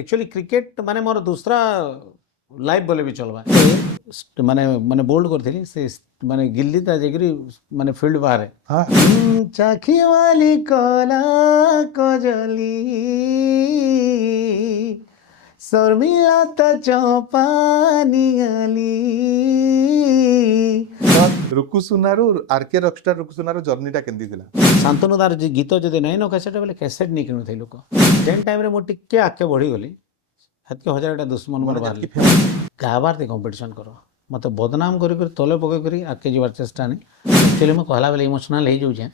Actually cricket माने मोर दूसरा life बोले भी चलबा माने माने बोल्ड करथिली से माने गिल्ली ता जेकरी माने फील्ड बाहर हाँ चाखी वाली कोला कजली शर्मिला ता चौपानी गली रुकु सुनारू आरके रॉकस्टार रुकु सुनारू जर्नीटा केंदी थिला शांतनु दार जी गीत जदि नहीं न कैसेट बोले कैसेट नहीं किणुथे लोक जेन टाइम रे मो टिके आके बढ़ी गली हेतके हजारटा दुश्मन मोर बाहर गाबार ते कंपटीशन करो मत बदनाम करी तले पके करी आके जीवार चेष्टा नहीं एक्चुअली मैं कहला बेले इमोशनल हो जाऊे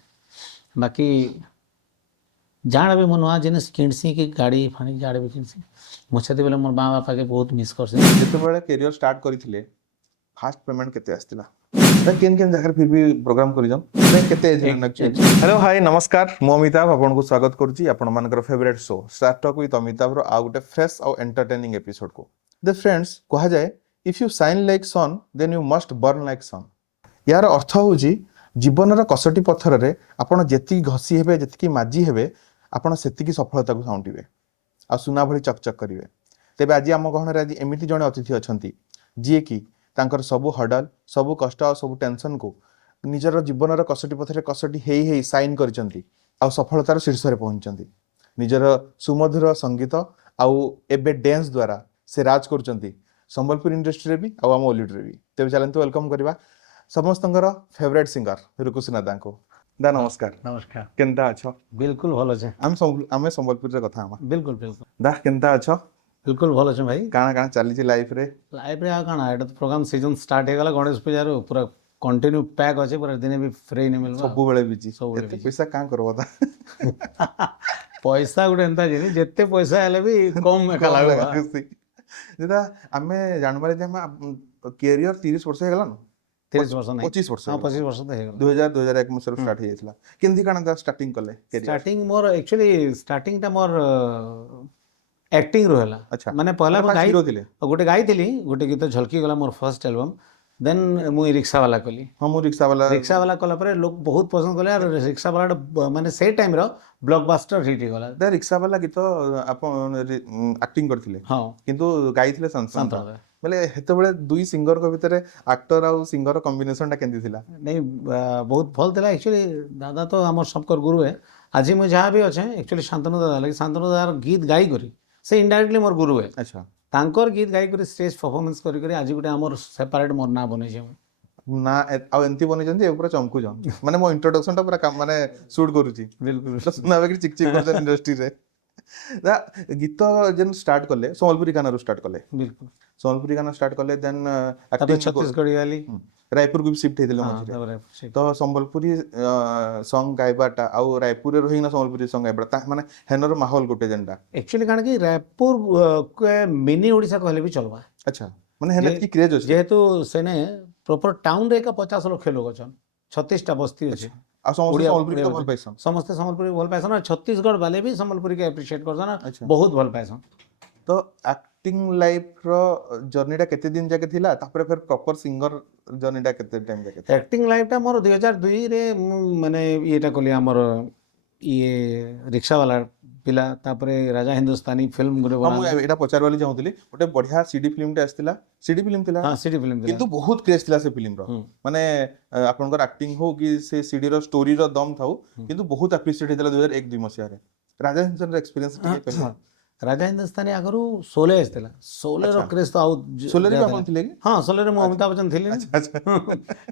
बाकी जाण भी मो नुआ जिनिस किणसी कि गाड़ी फाणी जाड़ भी किणसी मुझे बेले मोर माँ बापा के बहुत मिस करसी जेतेबेले करियर स्टार्ट करिथिले फास्ट पेमेंट केते आस्तिला केन केन जगह फिर भी प्रोग्राम करि जम केते एज एक्चुअली हेलो हाय नमस्कार मो अमिताभ आपन को स्वागत करूची आपन मानकर favourite show start talk with Amitabh रो आ गुटे फ्रेश और एंटरटेनिंग एपिसोड को द फ्रेंड्स कहा जाए if you shine like sun then you must burn like sun यार अर्थ होउची जीवन कसटी पथर रे आपन जेति घसी हेबे जेति माजी हेबे आपन सेति सफलता को साउंटिबे आ सुना भली चकचक करिवे तेबे आज आम गहन आज एमिति जने अतिथि अछंती जी कि तांकर सबु हडल सबु कष्ट और सबु टेंशन को निजर जीवन कसटी पथरे कसटी हेई साइन करिसंती आ सफलतार शीर्ष रे पहुंचंती निजर सुमधुर संगीत आउ एबे डांस द्वारा से राज करुचंती संबलपुर इंडस्ट्री रे भी आ आम ओलिड रे भी तेबे चलंतु वेलकम करबा समस्तंकर फेवरेट सिंगर रुकुसुना दांको दा नमस्कार नमस्कार केनता अछ बिल्कुल भल छे आमे संबलपुर रे कथा हम बिल्कुल बिल्कुल दा केनता अछ बिल्कुल भल छे भाई काना काना चली छी लाइफ रे आ काना एटा तो प्रोग्राम सीजन स्टार्ट हे गला गणेश पूजा रो पूरा कंटिन्यू पैक अछि पूरा दिन भी फ्री नहीं मिलबा सब बेले बिजी सब एते पैसा का करबो ता पैसा गुटे एंता जे जेते पैसा हेले भी कम एका लागबा जेदा आमे जानबारे जे हम कैरियर 30 वर्ष हे गला न 30 वर्ष नहीं 25 वर्ष हां 25 वर्ष तो हे गला 2000 2001 में स्टार्ट हे जाइतला केंदी काना दा स्टार्टिंग करले कैरियर स्टार्टिंग मोर एक्चुअली स्टार्टिंग ता मोर एक्टिंग रहला अच्छा माने पहला फास्ट गाई हीरो थिले गोटे गाइली गोटे गीत झलकी गला मोर फर्स्ट एल्बम देन मुई रिक्शा वाला कली हम रिक्शा वाला कला पर लोग बहुत पसंद कले और रिक्शा वाला माने से टाइम रो ब्लॉकबस्टर हिट गला दा रिक्शा वाला गीत आपण एक्टिंग करथिले हां किंतु गाइथिले संसार संतरा बेले हेते बेले दुई सिंगर को भितरे एक्टर और सिंगर कॉम्बिनेशन टा केंदी थिला नहीं बहुत भल थिला एक्चुअली दादा तो हमर सबकर गुरु है आज मैं जहाँ भी अच्छे एक्चुअली शांतनु दादा लगे शांतनु दादार गीत गाई करी से इनडायरेक्टली मोर गुरु है अच्छा तांकर गीत गाई करी स्टेज परफॉर्मेंस करी करी आज गुटे हमर सेपरेट मोर ना बनै छै ना आ एंती बनै जंती पूरा चमकु जन माने मो इंट्रोडक्शन टा पूरा माने शूट करूची बिल्कुल सुना बेकरी चिक चिक करजन इंडस्ट्री रे दा गीत जेन स्टार्ट करले संबलपुरी गाना रो स्टार्ट करले बिल्कुल संबलपुरी गाना स्टार्ट करले देन तब एक्टिंग छत्तीसगढ़ी वाली रायपुर को भी शिफ्ट हेदिले हां मझे तबरे तो संबलपुरी सॉन्ग गाइबाटा आउ रायपुर रे रहिना संबलपुरी सॉन्ग गाइबाटा माने हेनर माहौल गुटे जेनटा एक्चुअली काण कि रायपुर के मिनी ओडिशा कहले भी चलबा अच्छा माने हेने की क्रेज अछि जेहेतु सेने प्रॉपर टाउन रे का 50 लाख लोग अछन 36 टा बस्ती अछि आ संबलपुरी तो भल पैसन समस्त संबलपुरी भल पाइसन और छत्तीसगढ़ वाले भी संबलपुरी के एप्रिशिएट करसन अच्छा। बहुत भल पाइसन तो एक्टिंग लाइफ रो जर्नीटा केते दिन जाके थिला तापरे फिर प्रॉपर सिंगर जर्नीटा केते टाइम जाके एक्टिंग लाइफ टा मोर 2002 रे माने एटा कोली हमर ये रिक्शा वाला पिला तापरे राजा हिंदुस्तानी फिल्म गुरे हम बना एटा पचार वाली चाहुतली गोटे बढ़िया सीडी फिल्म टे आस्तिला सीडी फिल्म थिला हां सिटी फिल्म पिला किंतु बहुत क्रेज थिला से फिल्म रो माने आपनकर एक्टिंग हो कि से सीडी रो स्टोरी रो दम थाउ किंतु बहुत एप्रिशिएट हेतला 2001 2 मसिया रे राजा हिंदुस्तानी रो एक्सपीरियंस के राजा हिंदुस्तानी आगरू 16 आस्तिला 16 रो क्रेज तो आउ सोलरी आपन थिले कि हां 16 रे अमिताभ बच्चन थिले अच्छा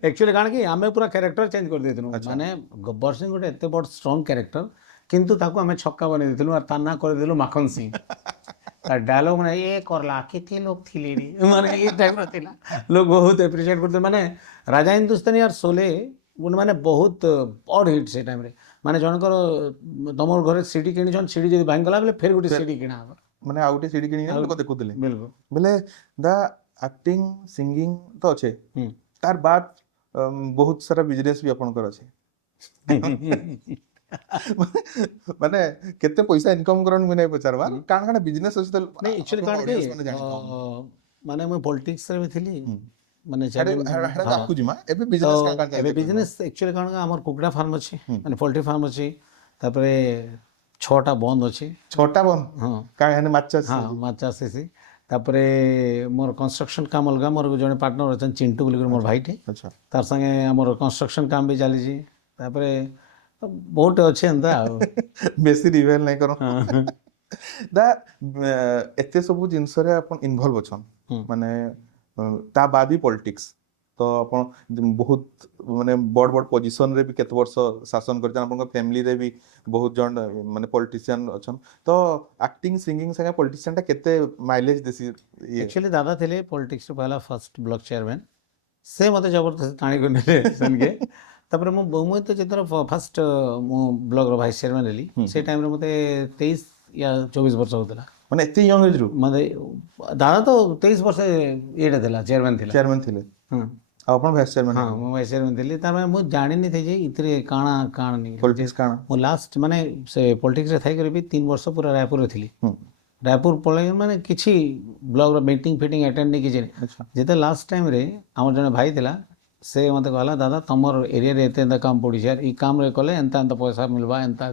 एक्चुअली काण कि आमे पूरा कैरेक्टर चेंज कर देथिनु माने गब्बर सिंह गोटे एते बड़ स्ट्रांग कैरेक्टर किंतु ताको आमे छक्का बने देथिनु और ताना कर देलु माखन सिंह तार डायलॉग माने ए करला केते लोग थिले रे माने ये टाइप रो थिला लोग बहुत एप्रिशिएट करते माने राजा हिंदुस्तानी और 16 गुण माने बहुत बड़ हिट से टाइम रे माने जनकर तमर घरे सीडी किनी छन सीडी जदी बैंक गला बेले फिर गुटे सीडी किना माने आउटे सीडी किनी लोग देखुतले बिल्कुल बोले द एक्टिंग सिंगिंग तो अच्छे तार बाद बहुत सारा बिजनेस भी अपन कर अच्छे माने केते पैसा इनकम करन में नहीं पचारबा कान कान बिजनेस अछि तो नहीं एक्चुअली काण कि माने मैं पॉलिटिक्स रे भी थिली माने हेडा ताकू जिमा एबे बिजनेस कान कान एबे बिजनेस एक्चुअली काण हमर कुकड़ा फार्म अछि माने पोल्ट्री फार्म अछि तापरे ଛଅଟା ବନ୍ଦ ଅଛି। 6ଟା ବନ୍ଦ ହଁ କାଁ ହେନେ ମାଛ ହଁ ମାଛ ଆସିଛି। ତାପରେ ମୋର କନଷ୍ଟ୍ରକ୍ସନ୍ କାମ ଅଲଗା, ମୋର ଜଣେ ପାର୍ଟନର ଅଛନ୍ତି ଚିଣ୍ଟୁ ବୋଲିକରି ମୋର ଭାଇଟେ, ଆଚ୍ଛା ତାର ସାଙ୍ଗେ ଆମର କନଷ୍ଟ୍ରକ୍ସନ୍ କାମ ବି ଚାଲିଛି। ତାପରେ ବହୁତ ଅଛି ଏନ୍ତା ଆଉ। ବେଶୀ ରିଭେଲ ନାଇଁ କର ହଁ ଦା ଏତେ ସବୁ ଜିନିଷରେ ଆପଣ ଇନଭଲ୍ଭ ଅଛନ୍ ହୁଁ। ମାନେ ତା ବାଦ ବି ପଲିଟିକ୍ସ ତ ଆପଣ ବହୁତ ମାନେ ବଡ଼ ବଡ଼ ପୋଜିସନରେ ବି କେତେ ବର୍ଷ ଶାସନ କରିଛନ୍, ଆପଣଙ୍କ ଫ୍ୟାମିଲିରେ ବି ବହୁତ ଜଣ ମାନେ ପଲିଟିସିଆନ ଅଛନ୍, ତ ଆକ୍ଟିଂ ସିଙ୍ଗିଂ ସାଙ୍ଗେ ପଲିଟିସିଆନଟା କେତେ ମାଇଲେଜ ଦେସି ଇଏ एक्चुअली दादा थे पॉलिटिक्स पहला फर्स्ट ब्लॉक चेयरमैन, से मत जबरदस्त टाणी को नेले सेनके। तापर मुझे तो जितने फास्ट मु ब्लॉक रो वाइस चेयरमैन हेली, से टाइम रे मते 23 या 24 वर्ष होतला। ମାନେ ଏତେ ୟଙ୍ଗ ଏଜରୁ मते दादा तो 23 वर्ष एटा थिला चेयरमैन थिला। ଚେୟାରମ୍ୟାନ୍ ଥିଲେ हां ଆଉ ଆପଣ ଭାଇସ୍ ଚେୟାରମ୍ୟାନ୍ हां मु वाइस चेयरमैन थिली। तार मैं मु जानि नि थे जे इतरे काणा काण नि ପଲିଟିକ୍ସ କାଣା मु लास्ट माने से पॉलिटिक्स रे थाई करी भी 3 वर्ष पूरा रायपुर रे थिली। ହୁଁ रायपुर पळै माने किछि ब्लॉक रो मीटिंग फिटिंग अटेंड नहीं किछि। ଆଚ୍ଛା ଯେତେ ଲାଷ୍ଟ ଟାଇମ୍ରେ ଆମର ଜଣେ ଭାଇ ଥିଲା, ସେ ମୋତେ କହିଲା ଦାଦା ତମର ଏରିଆରେ ଏତେ ଏନ୍ତା କାମ ପଡ଼ିଛି ଆର୍ ଇ କାମରେ କଲେ ଏନ୍ତା ଏନ୍ତା ପଇସା ମିଲବା ଏନ୍ତା।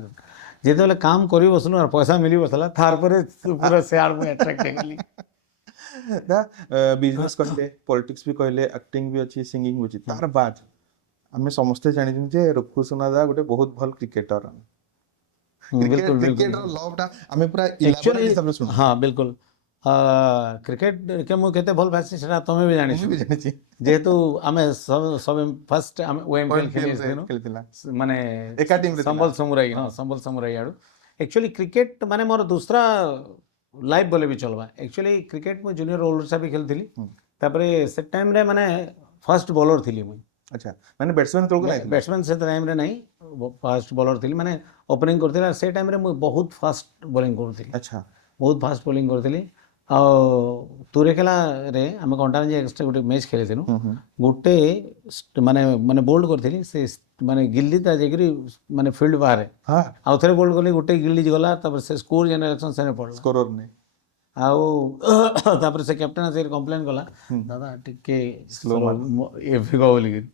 ଯେତେବେଳେ କାମ କରି ବସିଲୁ ଆର୍ ପଇସା ମିଲି ବସିଲା, ତାର ପରେ ପୁରା ସେଆଡ଼ ମୁଁ ଆଟ୍ରାକ୍ଟ ହେଇଗଲି। ନା ବିଜନେସ୍ କହିଲେ ପଲିଟିକ୍ସ ବି କହିଲେ ଆକ୍ଟିଂ ବି ଅଛି ସିଙ୍ଗିଂ ବି ଅଛି, ତାର ବାଦ ଆମେ ସମସ୍ତେ ଜାଣିଛନ୍ତି ଯେ ରୁକୁ ସୁନା ଦା ଗୋଟେ ବହୁତ ଭଲ କ୍ରିକେଟର। बिल्कुल बिल्कुल କ୍ରିକେଟର ଲଭଟା ଆମେ ପୁରା एक्चुअली ଇଲାବୋରେଟ୍ ହିସାବରେ ଶୁଣୁ। हाँ बिल्कुल क्रिकेट के मुझे केते भल पासी सेटा तमे भी जानिछु, ମୁଁ ବି ଜାଣିଛି जेहेतु आमे सब फर्स्ट आमे ओएमपीएल खेली OMPL ରେ आसथिनु ଖେଳିଥିଲା माने ଏକା ଟିମ୍ ରେ ଥିଲା संबल समुराई हाँ संबल समुराई आड़ू। एक्चुअली क्रिकेट माने मोर दूसरा लाइफ बोले भी चलबा। एक्चुअली क्रिकेट में जूनियर ओलरसा भी खेलथिली, तापरे से टाइम रे माने फर्स्ट बॉलर थिली मुई। ଆଚ୍ଛା ମାନେ ବ୍ୟାଟ୍ସମ୍ୟାନ୍ ତଳକୁ ନାହିଁ बैट्समैन से टाइम रे नहीं फास्ट बॉलर थिली, माने ओपनिंग करथिला से टाइम रे मुई बहुत फास्ट बॉलिंग करथिली, ଆଚ୍ଛା बहुत फास्ट बॉलिंग करथिली। ଆଉ ତୁରେକେଲାରେ ଆମେ କଣ୍ଟାରଞ୍ଜି ଏକ୍ସଟ୍ରା ଗୋଟେ ମ୍ୟାଚ୍ ଖେଳିଥିଲୁ, ଗୋଟେ ମାନେ ମାନେ ବୋଲ୍ଡ କରିଥିଲି, ସେ ମାନେ ଗିଲ୍ଲି ତା ଯାଇକରି ମାନେ ଫିଲ୍ଡ ବାହାରେ ହଁ ଆଉ ଥରେ ବୋଲ୍ଡ କଲି, ଗୋଟେ ଗିଲ୍ଲି ଗଲା, ତାପରେ ସେ ସ୍କୋର ଜେନେରେସନ୍ ସେନେ ପଡ଼ିଲା। ସ୍କୋରର ନାହିଁ ଆଉ ତାପରେ ସେ କ୍ୟାପ୍ଟେନ୍ ଆସିକି କମ୍ପ୍ଲେନ୍ କଲା, ଦାଦା ଟିକେ ସ୍ଲୋ ଏଫିକ ବୋଲିକିରି।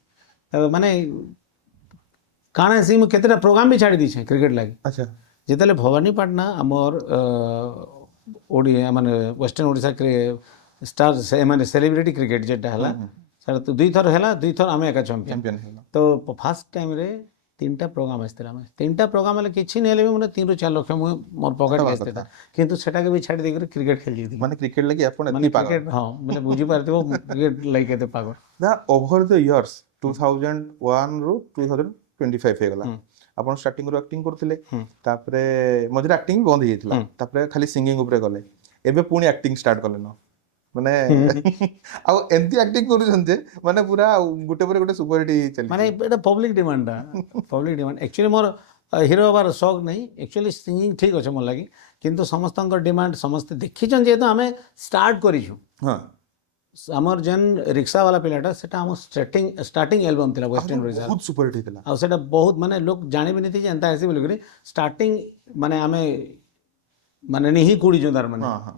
ତାପରେ ମାନେ କାଣା ସେ ମୁଁ କେତେଟା ପ୍ରୋଗ୍ରାମ୍ ବି ଛାଡ଼ି ଦେଇଛେ କ୍ରିକେଟ୍ ଲାଗି। ଆଚ୍ଛା ଯେତେବେଳେ ଭବାନୀପାଟଣା ଆମର ଓଡ଼ିଆ ମାନେ ୱେଷ୍ଟର୍ଣ୍ଣ ଓଡ଼ିଶା ଷ୍ଟାର ମାନେ ସେଲିବ୍ରିଟି କ୍ରିକେଟ୍ ଯେଟା ହେଲା, ସେଟା ତ 2 ଥର ହେଲା, 2 ଥର ଆମେ ଏକା ଚମ୍ପିଆନ୍। ଚାମ୍ପିୟନ୍ ହେଲା ତ ଫାର୍ଷ୍ଟ ଟାଇମ୍ରେ 3ଟା ପ୍ରୋଗ୍ରାମ୍ ଆସିଥିଲା, ଆମେ 3ଟା ପ୍ରୋଗ୍ରାମ୍ ହେଲେ କିଛି ନେଇ ହେଲେ ବି ମାନେ 3 ରୁ 4 ଲକ୍ଷ ମୁଁ ମୋର ପକେଟ୍କେ ଆସିଥିଲା, କିନ୍ତୁ ସେଟାକେ ବି ଛାଡ଼ି ଦେଇକରି କ୍ରିକେଟ୍ ଖେଳି ଯାଇଥିଲି। ମାନେ କ୍ରିକେଟ ଲାଗି ଆପଣ ମାନେ ଏତେ ପାଗଳ। କ୍ରିକେଟ୍ ହଁ ବୋଲେ ବୁଝିପାରିଥିବ କ୍ରିକେଟ୍ ଲାଗି କେତେ ପାଗଳ। ନା ଓଭର ଦ ଇୟର୍ସ 2001 ରୁ 2025 ହେଇଗଲା, ଆପଣ ଷ୍ଟାର୍ଟିଂରୁ ଆକ୍ଟିଂ କରୁଥିଲେ, ତାପରେ ମଝିରେ ଆକ୍ଟିଂ ବନ୍ଦ ହେଇଯାଇଥିଲା, ତାପରେ ଖାଲି ସିଙ୍ଗିଂ ଉପରେ ଗଲେ, ଏବେ ପୁଣି ଆକ୍ଟିଂ ଷ୍ଟାର୍ଟ କଲେ ନ ମାନେ ଆଉ ଏମିତି ଆକ୍ଟିଂ କରୁଛନ୍ତି ଯେ ମାନେ ପୁରା ଗୋଟେ ପରେ ଗୋଟେ ସୁପର ହିଟ୍ ଚାଲିଛି। ମାନେ ଏଇଟା ପବ୍ଲିକ୍ ଡିମାଣ୍ଡଟା, ପବ୍ଲିକ୍ ଡିମାଣ୍ଡ। ଆକ୍ଚୁଆଲି ମୋର ହିରୋ ହେବାର ସଉକ ନାହିଁ, ଆକ୍ଚୁଆଲି ସିଙ୍ଗିଂ ଠିକ୍ ଅଛି ମୋର ଲାଗି, କିନ୍ତୁ ସମସ୍ତଙ୍କର ଡିମାଣ୍ଡ ସମସ୍ତେ ଦେଖିଛନ୍, ଯେହେତୁ ଆମେ ଷ୍ଟାର୍ଟ କରିଛୁ। ହଁ ଆମର ଯେନ୍ ରିକ୍ସା ବାଲା ପିଲାଟା ସେଟା ଆମ ଷ୍ଟାର୍ଟିଂ ଆଲବମ୍ ଥିଲା ୱେଷ୍ଟର୍ଣ୍ଣ ଓଡ଼ିଶା, ବହୁତ ସୁପର ହିଟ୍ ହେଇଥିଲା। ଆଉ ସେଟା ବହୁତ ମାନେ ଲୋକ ଜାଣିବି ନି ଯେ ଏନ୍ତା ହେସି ବୋଲିକରି ଷ୍ଟାର୍ଟିଂ ମାନେ ଆମେ ମାନେ ନିହି କୁଡ଼ିଛୁ ତାର ମାନେ। ହଁ ହଁ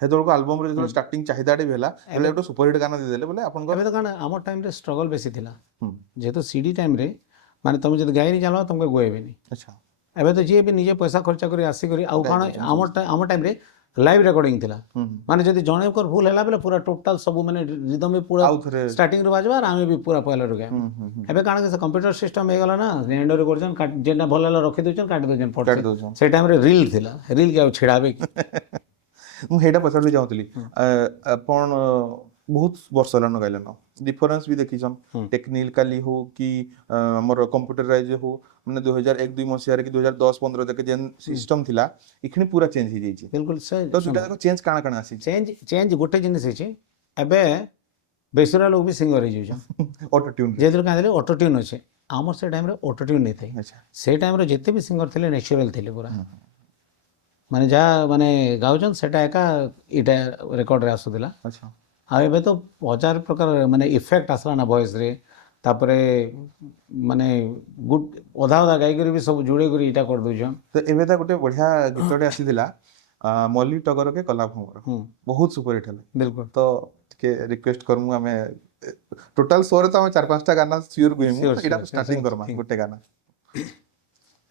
ସେତେବେଳକୁ ଆଲବମ୍ରେ ଯେତେବେଳେ ଷ୍ଟାର୍ଟିଂ ଚାହିଦାଟେ ବି ହେଲା, ହେଲେ ଗୋଟେ ସୁପର ହିଟ୍ ଗାନା ଦେଇଦେଲେ ବୋଲେ ଆପଣଙ୍କର ଏବେ ତ କାଣା ଆମ ଟାଇମ୍ରେ ଷ୍ଟ୍ରଗଲ୍ ବେଶୀ ଥିଲା, ହୁଁ ଯେହେତୁ ସିଡ଼ି ଟାଇମ୍ରେ ମାନେ ତୁମେ ଯଦି ଗାଇନି ଜାଣ ତୁମକୁ ଗୋଏବେନି। ଆଚ୍ଛା ଏବେ ତ ଯିଏ ବି ନିଜେ ପଇସା ଖର୍ଚ୍ଚ କରି ଆସିକରି ଆଉ କାଣା ଆମ ଟାଇମ୍ରେ ଲାଇଭ୍ ରେକର୍ଡ଼ିଂ ଥିଲା, ମାନେ ଯଦି ଜଣେଙ୍କର ଭୁଲ ହେଲା ବେଲେ ପୁରା ଟୋଟାଲ୍ ସବୁ ମାନେ ରିଦମ୍ ବି ପୁରା ଆଉ ଥରେ ଷ୍ଟାର୍ଟିଂରୁ ବାଜବା, ଆର୍ ଆମେ ବି ପୁରା ପହିଲାରୁ ଗାଇବା। ଏବେ କାଣା କି ସେ କମ୍ପ୍ୟୁଟର ସିଷ୍ଟମ୍ ହେଇଗଲା ନା, ଏଣ୍ଡରେ କରୁଛନ୍, ଯେନ୍ଟା ଭଲ ହେଲା ରଖି ଦେଉଛନ୍, କାଟି ଦେଉଛନ୍ କାଟି ପଡ଼ছে। ଦଉଛନ୍। ସେ ଟାଇମ୍ରେ ରିଲ୍ ଥିଲା, ରିଲ୍ କି ଆଉ ଛିଡ଼ାବେ କି? ମୁଁ ସେଇଟା ପଚାରିବାକୁ ଚାହୁଁଥିଲି, ଆପଣ ବହୁତ ବର୍ଷ ହେଲାନ ଗାଇଲେନ, ଡିଫରେନ୍ସ ବି ଦେଖିଛନ୍ ଟେକ୍ନିକାଲି ହଉ କି ଆମର କମ୍ପ୍ୟୁଟରାଇଜ ହଉ, ମାନେ 2001-2 ମସିହାରେ କି 2010-15 ଯାକେ ଯେନ୍ ସିଷ୍ଟମ ଥିଲା ଏଖିଣି ପୁରା ଚେଞ୍ଜ ହେଇଯାଇଛି। ବିଲକୁଲ ସେ ତ ଦୁଇଟା ଯାକ ଚେଞ୍ଜ କାଣା କାଣା ଆସିଛି? ଚେଞ୍ଜ ଗୋଟେ ଜିନିଷ ହେଇଛି, ଏବେ ବେସୁରା ଲୋକ ବି ସିଙ୍ଗର ହେଇଯାଉଛନ୍, ଅଟୋ ଟ୍ୟୁନ୍ ଯେହେତୁ କାଁ ଦେଲେ ଅଟୋ ଟ୍ୟୁନ୍ ଅଛେ। ଆମର ସେ ଟାଇମ୍ରେ ଅଟୋ ଟ୍ୟୁନ୍ ନେଇ ଥାଏ, ଆଚ୍ଛା ସେ ଟାଇମ୍ରେ ଯେତେ ବି ସିଙ୍ଗର ଥିଲେ ନ୍ୟାଚୁରାଲ ଥିଲେ ପୁରା, ମାନେ ଯାହା ମାନେ ଗାଉଛନ୍ ସେଟା ଏକା ଇଟା ରେକର୍ଡରେ ଆସୁଥିଲା। ଆଚ୍ଛା ଆଉ ଏବେ ତ ହଜାର ପ୍ରକାର ମାନେ ଇଫେକ୍ଟ ଆସିଲା ନା ଭଏସ୍ରେ, ତାପରେ ମାନେ ଅଧା ଅଧା ଗାଇକରି ବି ସବୁ ଯୋଡ଼େଇ କରି ଇଟା କରିଦେଉଛନ୍। ତ ଏବେ ତ ଗୋଟେ ବଢିଆ ଗୀତଟେ ଆସିଥିଲା, ମଲ୍ଲି ଟଗର କେ କଲା ଭମର, ବହୁତ ସୁପର ହିଟ୍ ହେଲା। ବିଲକୁଲ ତ ଟିକେ ରିକ୍ୱେଷ୍ଟ କରମୁ, ଆମେ ଟୋଟାଲ ଶୋରେ ତ ଆମେ 4-5ଟା ଗାନା ସିଓର ଗୁଇମୁ, Sure, ଏଇଟା sure, ଷ୍ଟାର୍ଟିଂ sure, କରମା sure. ଗୋଟେ ଗାନା।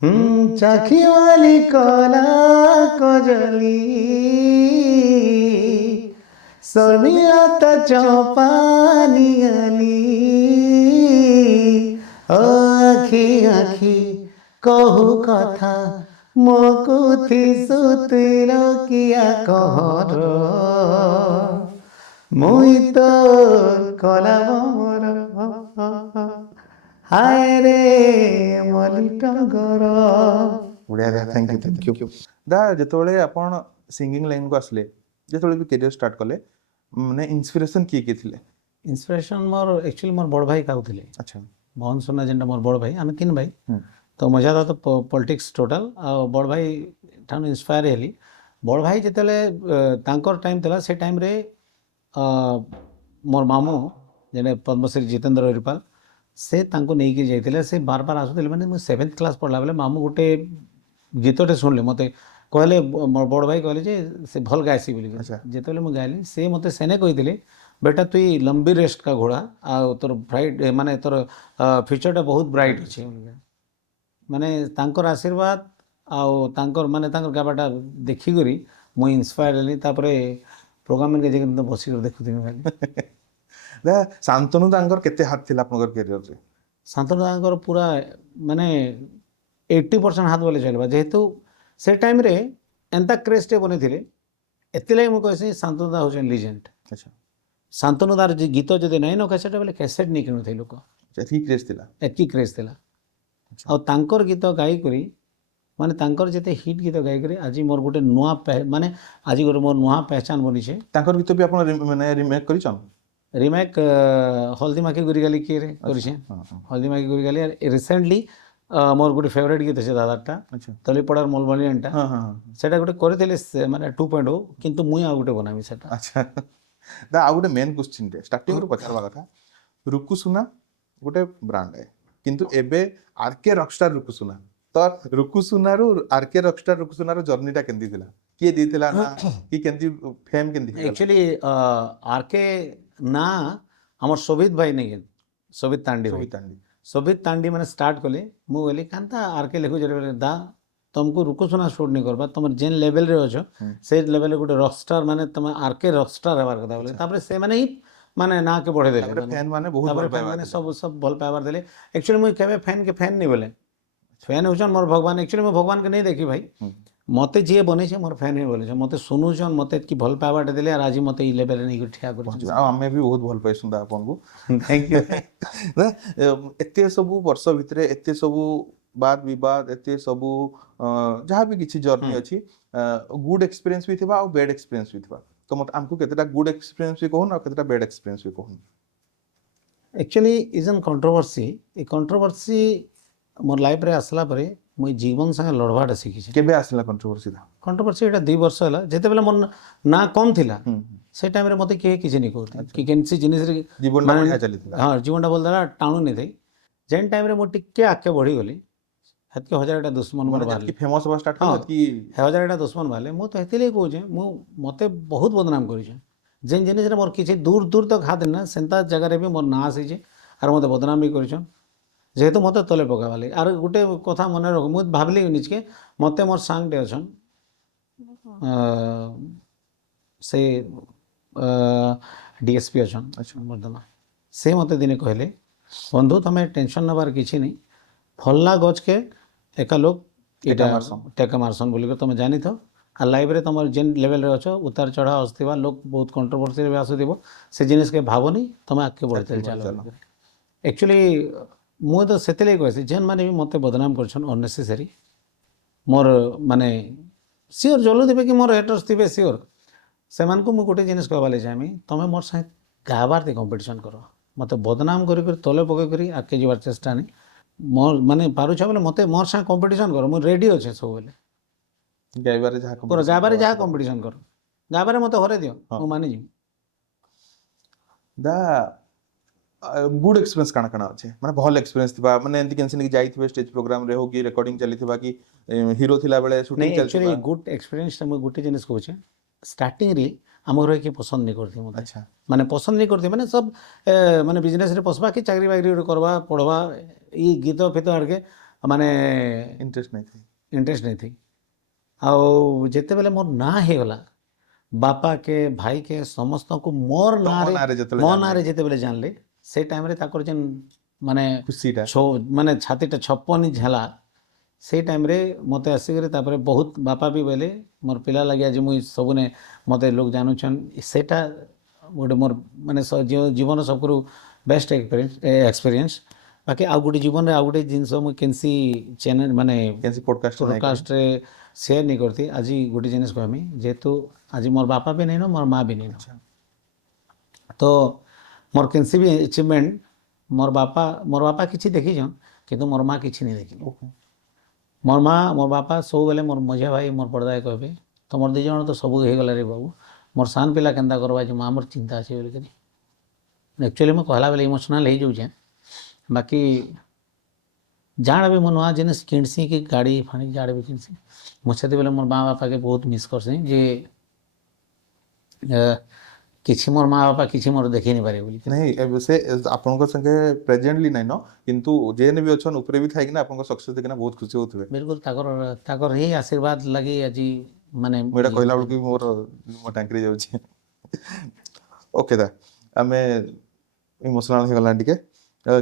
চাখিওয়ালি কলা কজলি শর্মিলতা চপানি গলি ও আখি আখি কহু কথা মকুথি সুতিল কিয়া কহর মুই তো কলা মোর হায় রে মলি টগর। ବଢିଆ ଦା ଥ୍ୟାଙ୍କ ୟୁ ଦା ଯେତେବେଳେ ଆପଣ ସିଙ୍ଗିଂ ଲାଇନକୁ ଆସିଲେ ଯେତେବେଳେ ବି କ୍ୟାରିୟର ଷ୍ଟାର୍ଟ କଲେ ମାନେ ଇନ୍ସପିରେସନ କିଏ ଥିଲେ? ଇନ୍ସପିରେସନ୍ ମୋର ଆକ୍ଚୁଆଲି ମୋର ବଡ଼ ଭାଇ ଖାଉଥିଲେ ଆଚ୍ଛା ମୋହନ ସୁନା ଯେନ୍ଟା ମୋର ବଡ଼ ଭାଇ ଆମେ ତିନି ଭାଇ ହୁଁ ତ ମଜା ତ ପଲିଟିକ୍ସ ଟୋଟାଲ ଆଉ ବଡ଼ ଭାଇ ଠାରୁ ଇନ୍ସପାୟାର ହେଲି। ବଡ଼ ଭାଇ ଯେତେବେଳେ ତାଙ୍କର ଟାଇମ୍ ଥିଲା ସେ ଟାଇମ୍ରେ ମୋର ମାମୁଁ ଯେନେ ପଦ୍ମଶ୍ରୀ ଜିତେନ୍ଦ୍ର ହରିପାଲ ସେ ତାଙ୍କୁ ନେଇକି ଯାଇଥିଲେ। ସେ ବାର ବାର ଆସୁଥିଲେ ମାନେ ମୁଁ 7th କ୍ଲାସ୍ ପଢ଼ିଲା ବେଳେ ମାମୁଁ ଗୋଟେ ଗୀତଟେ ଶୁଣିଲେ ମୋତେ କହିଲେ ମୋର ବଡ଼ ଭାଇ କହିଲେ ଯେ ସେ ଭଲ ଗାଇସି ବୋଲି। ଆଚ୍ଛା ଯେତେବେଳେ ମୁଁ ଗାଇଲି ସେ ମୋତେ ସେନେ କହିଥିଲେ ବେଟା ତୁଇ ଲମ୍ବି ରେଷ୍ଟ କା ଘୋଡ଼ା ଆଉ ତୋର ବ୍ରାଇଟ୍ ମାନେ ତୋର ଫ୍ୟୁଚର୍ଟା ବହୁତ ବ୍ରାଇଟ୍ ଅଛି। ମାନେ ତାଙ୍କର ଆଶୀର୍ବାଦ ଆଉ ତାଙ୍କର ମାନେ ତାଙ୍କର ଗାବାଟା ଦେଖିକରି ମୁଁ ଇନ୍ସପାୟାର ହେଲି। ତାପରେ ପ୍ରୋଗ୍ରାମ୍ ମାନକେ ଯାଇକି ତ ବସିକରି ଦେଖୁଥିଲି ଖାଲି। ଦା ଶାନ୍ତନୁ ତାଙ୍କର କେତେ ହାତ ଥିଲା ଆପଣଙ୍କର କ୍ୟାରିୟରରେ? ଶାନ୍ତନୁ ଦାଙ୍କର ପୁରା ମାନେ 80% ହାତ ବୋଲେ ଚଳିବା ଯେହେତୁ ସେ ଟାଇମ୍ରେ ଏନ୍ତା କ୍ରେଜ୍ଟେ ବନେଇଥିଲେ ଏଥିଲାଗି ମୁଁ କହିସି ଶାନ୍ତନୁ ଦା ହେଉଛନ୍ତି ଲିଜେଣ୍ଡ। ଆଚ୍ଛା ଶାନ୍ତନୁ ଦାର ଯେ ଗୀତ ଯଦି ନାଇଁ ନ କ୍ୟାସେଟ୍ ବୋଲେ କ୍ୟାସେଟ୍ ନେଇ କିଣୁଥିଲେ ଲୋକ ଏତିକି କ୍ରେଜ୍ ଥିଲା। ଏତିକି କ୍ରେଜ୍ ଥିଲା। ଆଉ ତାଙ୍କର ଗୀତ ଗାଇକରି ମାନେ ତାଙ୍କର ଯେତେ ହିଟ୍ ଗୀତ ଗାଇକରି ଆଜି ମୋର ଗୋଟେ ନୂଆ ମାନେ ଆଜି ଗୋଟେ ମୋର ନୂଆ ପହଚାନ ବନିଛେ। ତାଙ୍କର ଗୀତ ବି ଆପଣ ମାନେ ରିମେକ୍ କରିଛନ୍? ରିମେକ୍ ହଳଦୀ ମାଖି ଗୁରିଗାଲି କିଏ କରିଛେ ହଳଦୀ ମାଖି ଗୁରିଗାଲି ରିସେଣ୍ଟଲି ମୋର ଗୋଟେ ଫେଭରେଟ୍ ଗୀତ ଅଛି ଦାଦାଟା ଆଚ୍ଛା ତଲିପଡ଼ାର ମୋଲବଲିଆନଟା ହଁ ହଁ ସେଟା ଗୋଟେ କରିଥିଲି ମାନେ 2.0 କିନ୍ତୁ ମୁଇଁ ଆଉ ଗୋଟେ ବନାବି ସେଟା। ଆଚ୍ଛା ଦା ଆଉ ଗୋଟେ ମେନ୍ କ୍ୱେଶ୍ଚିନ୍ଟେ ଷ୍ଟାର୍ଟିଂରୁ ପଚାରବା କଥା ରୁକୁସୁନା ଗୋଟେ ବ୍ରାଣ୍ଡ କିନ୍ତୁ ଏବେ ଆର୍କେ ରକଷ୍ଟାର ରୁକୁସୁନା ତ ରୁକୁସୁନାରୁ ଆର୍କେ ରକଷ୍ଟାର ରୁକୁସୁନାର ଜର୍ଣ୍ଣିଟା କେମିତି ଥିଲା? କିଏ ଦେଇଥିଲା ନା କି କେମିତି ଫେମ୍ କେମିତି ହେଇଗଲା? एक्चुअली आरके ना আমার শোভিত ভাই নেই শোভিত তান্ডি ভাই ସବିତାଣ୍ଡି শোভিত তান্ডি মানে স্টার্ট কলে মু বলি কান্তা আরকে লেখু যে দা तुमको रुको सुना शूट नहीं करबा तुम जेन लेवल रे अछो से लेवल रे गोटे रॉकस्टार माने तुम आरके रॉकस्टार हेबार कथा बोले तापर से माने ही माने ना के बढ़े देले ତାପରେ ଫ୍ୟାନ୍ ମାନେ ବହୁତ तापर ଭଲ फैन ପାଇବା माने सब भल पाइबार देले। एक्चुअली मुई केबे फैन के फैन नहीं बोले फैन होछन मोर भगवान। एक्चुअली मैं भगवान के नहीं देखी भाई मते जे बने छे मोर फैन ही बोले छे मते सुनुछन मते की भल पाइबाटे देले और आज मते ई लेवल नहीं ठिया कर ଆଉ ଆମେ ବି ବହୁତ ଭଲ ପାଇଛୁ ଦା ଆପଣଙ୍କୁ। Thank you. ଏତେ ସବୁ ବର୍ଷ ଭିତରେ ଏତେ ସବୁ ବାଦ ବିବାଦ ଏତେ ସବୁ ଯାହା ବି କିଛି ଜର୍ଣ୍ଣି ଅଛି ଗୁଡ୍ ଏକ୍ସପିରିଏନ୍ସ ବି ଥିବା ଆଉ ବ୍ୟାଡ୍ ଏକ୍ସପିରିଏନ୍ସ ବି ଥିବା ତ ମତେ ଆମକୁ କେତେଟା ଗୁଡ୍ ଏକ୍ସପିରିଏନ୍ସ ବି କହୁନ ଆଉ କେତେଟା ବ୍ୟାଡ୍ ଏକ୍ସପିରିଏନ୍ସ ବି କହୁନ। Actually is an controversy A controversy more life रे आसला परे मुई जीवन संगे लड़वाटा शिखी କେବେ ଆସିଲା କଣ୍ଟ୍ରୋଭର୍ସି ଟା? कंट्रोवर्सी एटा 2 वर्ष होला जेते बेले मोर ना कम थिला से टाइम रे मते के किछि नहीं कहते कि केनसी जिनिस रे ଜୀବନଟା ବଢିଆ ଚାଲିଥିଲା। हाँ जीवनटा बोल देला टाणु नहीं थई जेन टाइम रे मो टिके आके बढ़ी गली हेतके हजारटा दुश्मन मोर ମାନେ बाहर ଯେତିକି ଫେମସ୍ ହବା ଷ୍ଟାର୍ଟ ହଁ। କଲା କି हजारटा दुश्मन बाहले मु तो हेतिले कहूचे मु मते बहुत बदनाम करिछे जेन जिनिस रे मोर किछि दूर दूर तक हाथ ना सेंता जगह रे भी मोर ना आसीछे आर मते बदनाम भी करिछन जेहेतु मते तले पकावाले। आर गुटे कथा मने रख मु भाबली निजके मते मोर सांगटे अछन से डीएसपी अछन वर्धमान से मते दिने कहले बंधु तमे टेंशन नबार किछि नहीं फल्ला गज के एका लोग टेका मारसन बोलिक तुम जानी थो आ लाइफ रे तुम जेन लेवल रे अच्छो उतार चढ़ा आसथिबा लोग बहुत कंट्रोवर्सी रे आसुथिबो से जिनिस के भावनी तुम आके बढ़ते चलो। एक्चुअली मु तो सेतले कहसी जेन माने भी मते बदनाम करछन अननेसेसरी मोर माने सियोर जल्लू देबे कि मोर हेटर्स थिबे सियोर से मान को मु गोटे जिनिस कहबाले चाहमी तुम मोर साथ गाबार दे कंपटीशन करो मते बदनाम करी कर तले पके करी आके जीवार चेष्टा नहीं मोर माने पारुछा बोले मते मोर साथ कंपटीशन करो मु रेडी अच्छे सब बोले ଗାଇବାରେ ଯାହା पूरा गाबारे जहाँ कंपटीशन करो गाबारे मते हरे दियो मु मानि जी ଦା गुड एक्सपीरियंस काना काना अच्छे माने भल एक्सपीरियंस थिबा माने एंती कैंसिन की जाइथिबे स्टेज प्रोग्राम रे हो कि रिकॉर्डिंग चलीथिबा कि हीरो थिला बेले शूटिंग नहीं चलथिबा। एक्चुअली गुड एक्सपीरियंस मु गोटे जिनिस कहूचे स्टार्टिंग रे हम घर के पसंद नहीं करथि मते अच्छा माने पसंद नहीं करथि माने सब माने बिजनेस रे पसबा कि चाकरी बाकरी रे करबा पढ़बा ई गीत फित आड़के ମାନେ ଇଣ୍ଟରେଷ୍ଟ ନାହିଁ ଥାଇ ଇଣ୍ଟରେଷ୍ଟ ନାଇଁ ଥାଇ ଆଉ ଯେତେବେଳେ ମୋର ନାଁ ହେଇଗଲା ବାପା କେ ଭାଇ କେ ସମସ୍ତଙ୍କୁ ମୋର୍ ତମ ନାଁରେ ନାଁରେ ଯେତେବେଳେ ମୋ ଜାଣିଲେ ନାଁରେ ଯେତେବେଳେ ଜାଣିଲେ ସେ ଟାଇମ୍ରେ ତାଙ୍କର ଯେନ୍ ମାନେ ଖୁସିଟା ମାନେ ଛାତିଟା ଛପନ ଇଞ୍ଚ ହେଲା ସେଇ ଟାଇମ୍ରେ ମୋତେ ଆସିକରି ତାପରେ ବହୁତ ବାପା ବି ବୋଇଲେ ମୋର ପିଲା ଲାଗି ଆଜି ମୁଇଁ ସବୁନେ ମୋତେ ଲୋକ ଜାଣୁଛନ୍ ସେଇଟା ଗୋଟେ ମୋର ମାନେ ଜୀବନ ସବୁରୁ ବେଷ୍ଟ ଏକ୍ସପିରିଏନ୍ସ ବାକି ଆଉ ଗୋଟେ ଜୀବନରେ ଆଉ ଗୋଟେ ଜିନିଷ ମୁଁ କେନ୍ସି ଚ୍ୟାନେଲ୍ ମାନେ କେନ୍ସି ପଡକାଷ୍ଟ ନାହିଁ ପୋଡକାଷ୍ଟରେ ସେୟାର ନେଇ କରିଥି ଆଜି ଗୋଟେ ଜିନିଷ କହିମି ଯେହେତୁ ଆଜି ମୋର ବାପା ବି ନେଇନ ମୋର ମା ବି ନେଇନ ତ ମୋର କେନ୍ସି ବି ଆଚିଭମେଣ୍ଟ ମୋର ବାପା କିଛି ଦେଖିଛନ୍ କିନ୍ତୁ ମୋର ମା କିଛି ନେଇ ଦେଖିନି ମୋର ମା ମୋ ବାପା ସବୁବେଳେ ମୋର ମଝିଆ ଭାଇ ମୋର ପଡ଼ଦାଏ କହିବେ ତମର ଦୁଇ ଜଣ ତ ସବୁ ହେଇଗଲା ରେ ବାବୁ ମୋର ସାନ ପିଲା କେନ୍ତା କରବା ଯେ ମା ମୋର ଚିନ୍ତା ଅଛି ବୋଲିକରି ଆକ୍ଚୁଆଲି ମୁଁ କହିଲା ବେଲେ ଇମୋସନାଲ୍ ହେଇଯାଉଛେ ବାକି ଜାଣା ବି ମୁଁ ନୂଆ ଜିନିଷ କିଣିସି କି ଗାଡ଼ି ଫାଣି ଜାଡ଼େ ବି କିଣିସି ମୁଁ ସେତେବେଳେ ମୋର ମା ବାପାକେ ବହୁତ ମିସ୍ କରସି ଯେ କିଛି ମୋର ମା ବାପା କିଛି ମୋର ଦେଖେଇ ନି ପାରେ ବୋଲି ନାହିଁ ଏବେ ସେ ଆପଣଙ୍କ ସାଙ୍ଗେ ପ୍ରେଜେଣ୍ଟଲି ନାଇଁ ନ କିନ୍ତୁ ଯେନେ ବି ଅଛନ୍ ଉପରେ ବି ଥାଇକିନା ଆପଣଙ୍କ ସକ୍ସେସ୍ ଦେଖିନା ବହୁତ ଖୁସି ହଉଥିବେ ବିଲକୁଲ ତାଙ୍କର ହିଁ ଆଶୀର୍ବାଦ ଲାଗି ଆଜି ମାନେ ମୁଁ ଏଇଟା କହିଲା ବେଳକୁ ମୋର ମୋ ଟାଙ୍କିରେ ଯାଉଛି ଓକେ ଦା ଆମେ ଇମୋସନାଲ ହେଇଗଲା ଟିକେ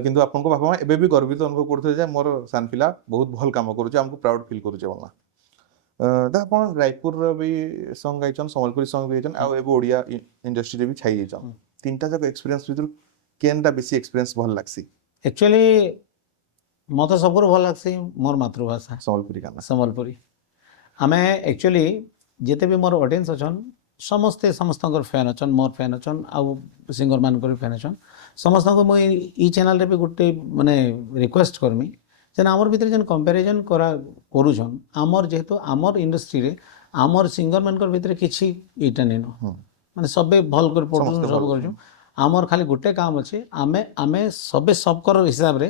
କିନ୍ତୁ ଆପଣଙ୍କ ବାପା ମା ଏବେ ବି ଗର୍ବିତ ଅନୁଭବ କରୁଥିବେ ଯେ ମୋର ସାନ ପିଲା ବହୁତ ଭଲ କାମ କରୁଛି ଆମକୁ ପ୍ରାଉଡ ଫିଲ୍ କରୁଛେ ବୋଲା ତ ଆପଣ ରାୟପୁରର ବି ସଙ୍ଗ ଗାଇଛନ୍ ସମ୍ବଲପୁରୀ ସଙ୍ଗ ବି ଗାଇଛନ୍ ଆଉ ଏବେ ଓଡ଼ିଆ ଇଣ୍ଡଷ୍ଟ୍ରିରେ ବି ଛାଇ ଯାଇଛନ୍ ତିନିଟା ଯାକ ଏକ୍ସପିରିଏନ୍ସ ଭିତରୁ କେନ୍ଟା ବେଶୀ ଏକ୍ସପିରିଏନ୍ସ ଭଲ ଲାଗ୍ସି ଆକ୍ଚୁଆଲି ମୋତେ ସବୁରୁ ଭଲ ଲାଗ୍ସି ମୋର ମାତୃଭାଷା ସମ୍ବଲପୁରୀ ଗାନା ସମ୍ବଲପୁରୀ ଆମେ ଆକ୍ଚୁଆଲି ଯେତେ ବି ମୋର ଅଡ଼ିଏନ୍ସ ଅଛନ୍ ସମସ୍ତେ ସମସ୍ତଙ୍କର ଫ୍ୟାନ୍ ଅଛନ୍ ମୋର ଫ୍ୟାନ୍ ଅଛନ୍ ଆଉ ସିଙ୍ଗରମାନଙ୍କର ବି ଫ୍ୟାନ୍ ଅଛନ୍ ସମସ୍ତଙ୍କୁ ମୁଁ ଇ ଚ୍ୟାନେଲ୍ରେ ବି ଗୋଟେ ମାନେ ରିକ୍ୱେଷ୍ଟ କରମି ଯେନ୍ ଆମର ଭିତରେ ଯେନ୍ କମ୍ପାରିଜନ୍ କରୁଛନ୍ ଆମର ଯେହେତୁ ଆମର ଇଣ୍ଡଷ୍ଟ୍ରିରେ ଆମର ସିଙ୍ଗରମାନଙ୍କର ଭିତରେ କିଛି ଇଟା ନେଇନ ମାନେ ସବେ ଭଲ କରି ପଢ଼ୁଛନ୍ ସବୁ କରୁଛନ୍ ଆମର ଖାଲି ଗୋଟେ କାମ ଅଛି ଆମେ ଆମେ ସବେ ସବକର ହିସାବରେ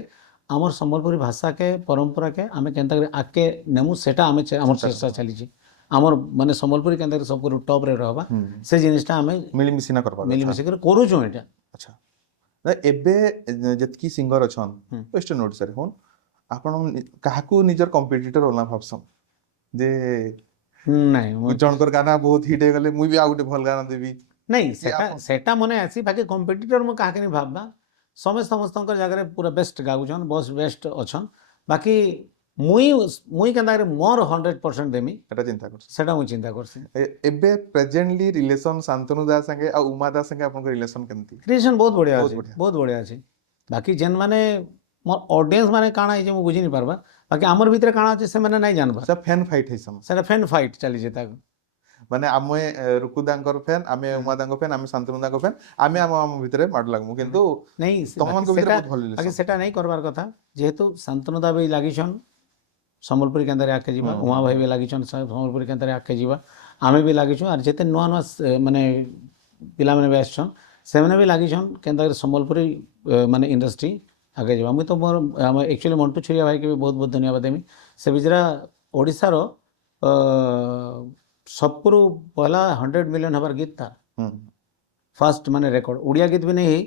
ଆମର ସମ୍ବଲପୁରୀ ଭାଷାକେ ପରମ୍ପରାକେ ଆମେ କେନ୍ତା କରି ଆଗକେ ନେମୁ ସେଟା ଆମେ ଆମର ଚେଷ୍ଟା ଚାଲିଛି ଆମର ମାନେ ସମ୍ବଲପୁରୀ କେନ୍ତା କରି ସବୁରୁ ଟପ୍ରେ ରହିବା ସେ ଜିନିଷଟା ଆମେ ମିଳିମିଶିନା କରବା ମିଳିମିଶିକରି କରୁଛୁଁ ଏଇଟା ଆଚ୍ଛା ଏବେ ଯେତିକି ସିଙ୍ଗର ଅଛନ୍ ୱେଷ୍ଟର୍ଣ୍ଣ ଓଡ଼ିଶାରେ ହଉନ୍ ଆପଣ କାହାକୁ ନିଜର କମ୍ପିଟିଟର ଓଲା ଭାବସନ୍ ଯେ ନାଇଁ ଜଣଙ୍କର ଗାନା ବହୁତ ହିଟ୍ ହେଇଗଲେ ମୁଇଁ ବି ଆଉ ଗୋଟେ ଭଲ ଗାନା ଦେବି ନାଇଁ ସେଟା ମନେ ଆସି ବାକି କମ୍ପିଟିଟର ମୁଁ କାହାକେ ନି ଭାବବା ସମସ୍ତଙ୍କର ଜାଗାରେ ପୁରା ବେଷ୍ଟ ଗାଉଛନ୍ ବେଷ୍ଟ ଅଛନ୍ ବାକି ମୁଇଁ କେନ୍ତା କରି ମୋର 100% ଦେମି ସେଟା ଚିନ୍ତା କରୁଛି ସେଟା ମୁଁ ଚିନ୍ତା କରସି ଏବେ ପ୍ରେଜେଣ୍ଟଲି ରିଲେସନ ଶାନ୍ତନୁ ଦା ସାଙ୍ଗେ ଆଉ ଉମା ଦା ସାଙ୍ଗେ ଆପଣଙ୍କ ରିଲେସନ କେମିତି ରିଲେସନ୍ ବହୁତ ବଢ଼ିଆ ଅଛି ବହୁତ ବଢ଼ିଆ ଅଛି ବାକି ଯେନ୍ ମାନେ ମୋର ଅଡ଼ିଏନ୍ସ ମାନେ କାଣା ହେଇଛି ମୁଁ ବୁଝି ନି ପାରବା ବାକି ଆମର ଭିତରେ କାଣା ଅଛି ସେମାନେ ନାଇଁ ଜାନବା ସେଟା ଫ୍ୟାନ୍ ଫାଇଟ୍ ହେଇସନ୍ ସେଟା ଫ୍ୟାନ୍ ଫାଇଟ୍ ଚାଲିଛି ତାକୁ ମାନେ ଆମେ ରୁକୁ ଦାଙ୍କର ଫ୍ୟାନ୍ ଆମେ ଉମା ଦାଙ୍କ ଫ୍ୟାନ୍ ଆମେ ଶାନ୍ତନୁ ଦାଙ୍କ ଫ୍ୟାନ୍ ଆମେ ଆମ ଭିତରେ ମାଡ ଲାଗମୁ କିନ୍ତୁ ନାଇଁ ତମମାନଙ୍କ ଭିତରେ ବହୁତ ଭଲ ବାକି ରିଲେସନ ସେଟା ନାଇଁ କରବାର କଥା ଯେହେତୁ ଶାନ୍ତନୁ ଦା ବି ଲାଗିଛନ୍ ସମ୍ବଲପୁରୀ କେନ୍ତାରେ ଆଗକେ ଯିବା ଉମା ଭାଇ ବି ଲାଗିଛନ୍ ସମ୍ବଲପୁରୀ କେନ୍ତାରେ ଆଗକେ ଯିବା ଆମେ ବି ଲାଗିଛୁଁ ଆର୍ ଯେତେ ନୂଆ ନୂଆ ମାନେ ପିଲାମାନେ ବି ଆସିଛନ୍ ସେମାନେ ବି ଲାଗିଛନ୍ କେନ୍ତା କରି ସମ୍ବଲପୁରୀ ମାନେ ଇଣ୍ଡଷ୍ଟ୍ରି ଆଗେ ଯିବା ମୁଇଁ ତ ମୋର ଆକ୍ଚୁଆଲି ମଣ୍ଟୁ ଛୁରିଆ ଭାଇକେ ବି ବହୁତ ବହୁତ ଧନ୍ୟବାଦ ଦେମି ସେ ବିଚରା ଓଡ଼ିଶାର ସବୁରୁ ପହଲା 100 ମିଲିୟନ ହେବାର ଗୀତ ତାର ଫାଷ୍ଟ ମାନେ ରେକର୍ଡ ଓଡ଼ିଆ ଗୀତ ବି ନେଇ ହେଇ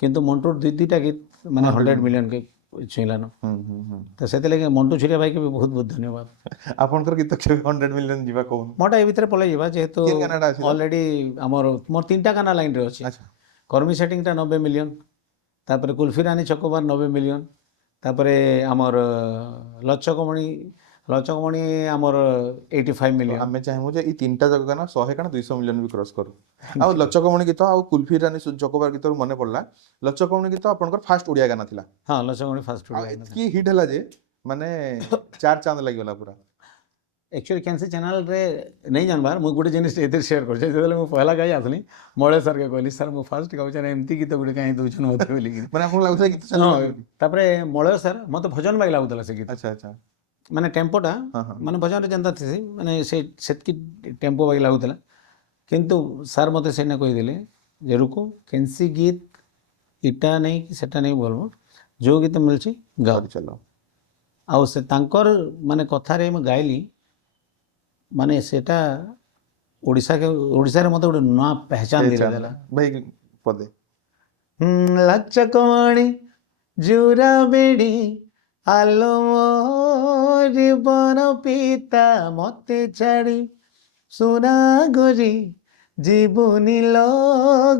କିନ୍ତୁ ମଣ୍ଟୁର ଦୁଇଟା ଗୀତ ମାନେ 100 ମିଲିୟନ କେ ଛୁଇଁଲାନ ତ ସେଥିଲାଗି ମଣ୍ଟୁ ଛୁରିଆ ଭାଇକେ ବି ବହୁତ ବହୁତ ଧନ୍ୟବାଦ ଆପଣଙ୍କର ଗୀତ କେବେ 100 ମିଲିୟନ ଯିବା କହୁନ ମୋଟା ଏ ଭିତରେ ପଳେଇ ଯିବା ଯେହେତୁ କେନ୍ ଗାନାଟା ଅଛି ଅଲରେଡ଼ି ଆମର ମୋର 3ଟା ଗାନା ଲାଇନ୍ରେ ଅଛି ଆଚ୍ଛା କର୍ମୀ ସେଟିଂଟା 90 ମିଲିୟନ ତାପରେ କୁଲଫି ରାନୀ ଛକୋବାର 90 ମିଲିୟନ ତାପରେ ଆମର ଲଚକମଣି ଆମର 85 ମିଲିୟନ ଆମେ ଚାହିଁବୁ ଯେ ଏଇ ତିନିଟା ଯାକ ଗାନା 100 କାଣା 200 ମିଲିୟନ ବି କ୍ରସ୍ କରୁ ଆଉ ଲଚକମଣି ଗୀତ ଆଉ କୁଲଫି ରାନୀ ଚକୋବାର ଗୀତରୁ ମନେ ପଡିଲା ଲଚକମଣି ଗୀତ ଆପଣଙ୍କର ଫାଷ୍ଟ ଓଡ଼ିଆ ଗାନା ଥିଲା ହଁ ଲଚକମଣି ଫାଷ୍ଟ ଆଉ ଏତିକି ହିଟ୍ ହେଲା ଯେ ମାନେ 4 ଚାନ୍ଦ ଲାଗିଗଲା ପୁରା एक्चुअली कैंसी चैनल रे नहीं जानबार मुझे गोटे जिनिस एतिर शेयर कर जेतेबेले मु पहला गाई आसली मळे सर के कहली सर मु फास्ट गाउछन एमती गीत गुटे काई दोछन मते बोली कि ମାନେ ଆପଣଙ୍କୁ ଲାଗୁଥିଲା ଗୀତ हां ଚାଲିବ तापरे मळे सर मते भजन बाई लागुतला से गीत ଆଚ୍ଛା ଆଚ୍ଛା माने टेम्पोटा ହଁ ହଁ माने भजन रे जनता थी माने से सेतकी टेम्पो बाई लागुतला किंतु सर मते सेने कहि देले जे रुको कैंसी गीत इटा नहीं कि सेटा नहीं बोलबो जो गीत मिलची गाओ କରି ଚାଲ आउ से तांकर माने कथा रे म गाइली माने सेटा ओडिशा रे मते गोटे नया पहचान दिले देला ଭାଇ ପଦେ लचकमणी जुरा बेड़ी आलो জীবন পিতা মতে ছাড়ি সোনা গরি জীবনীল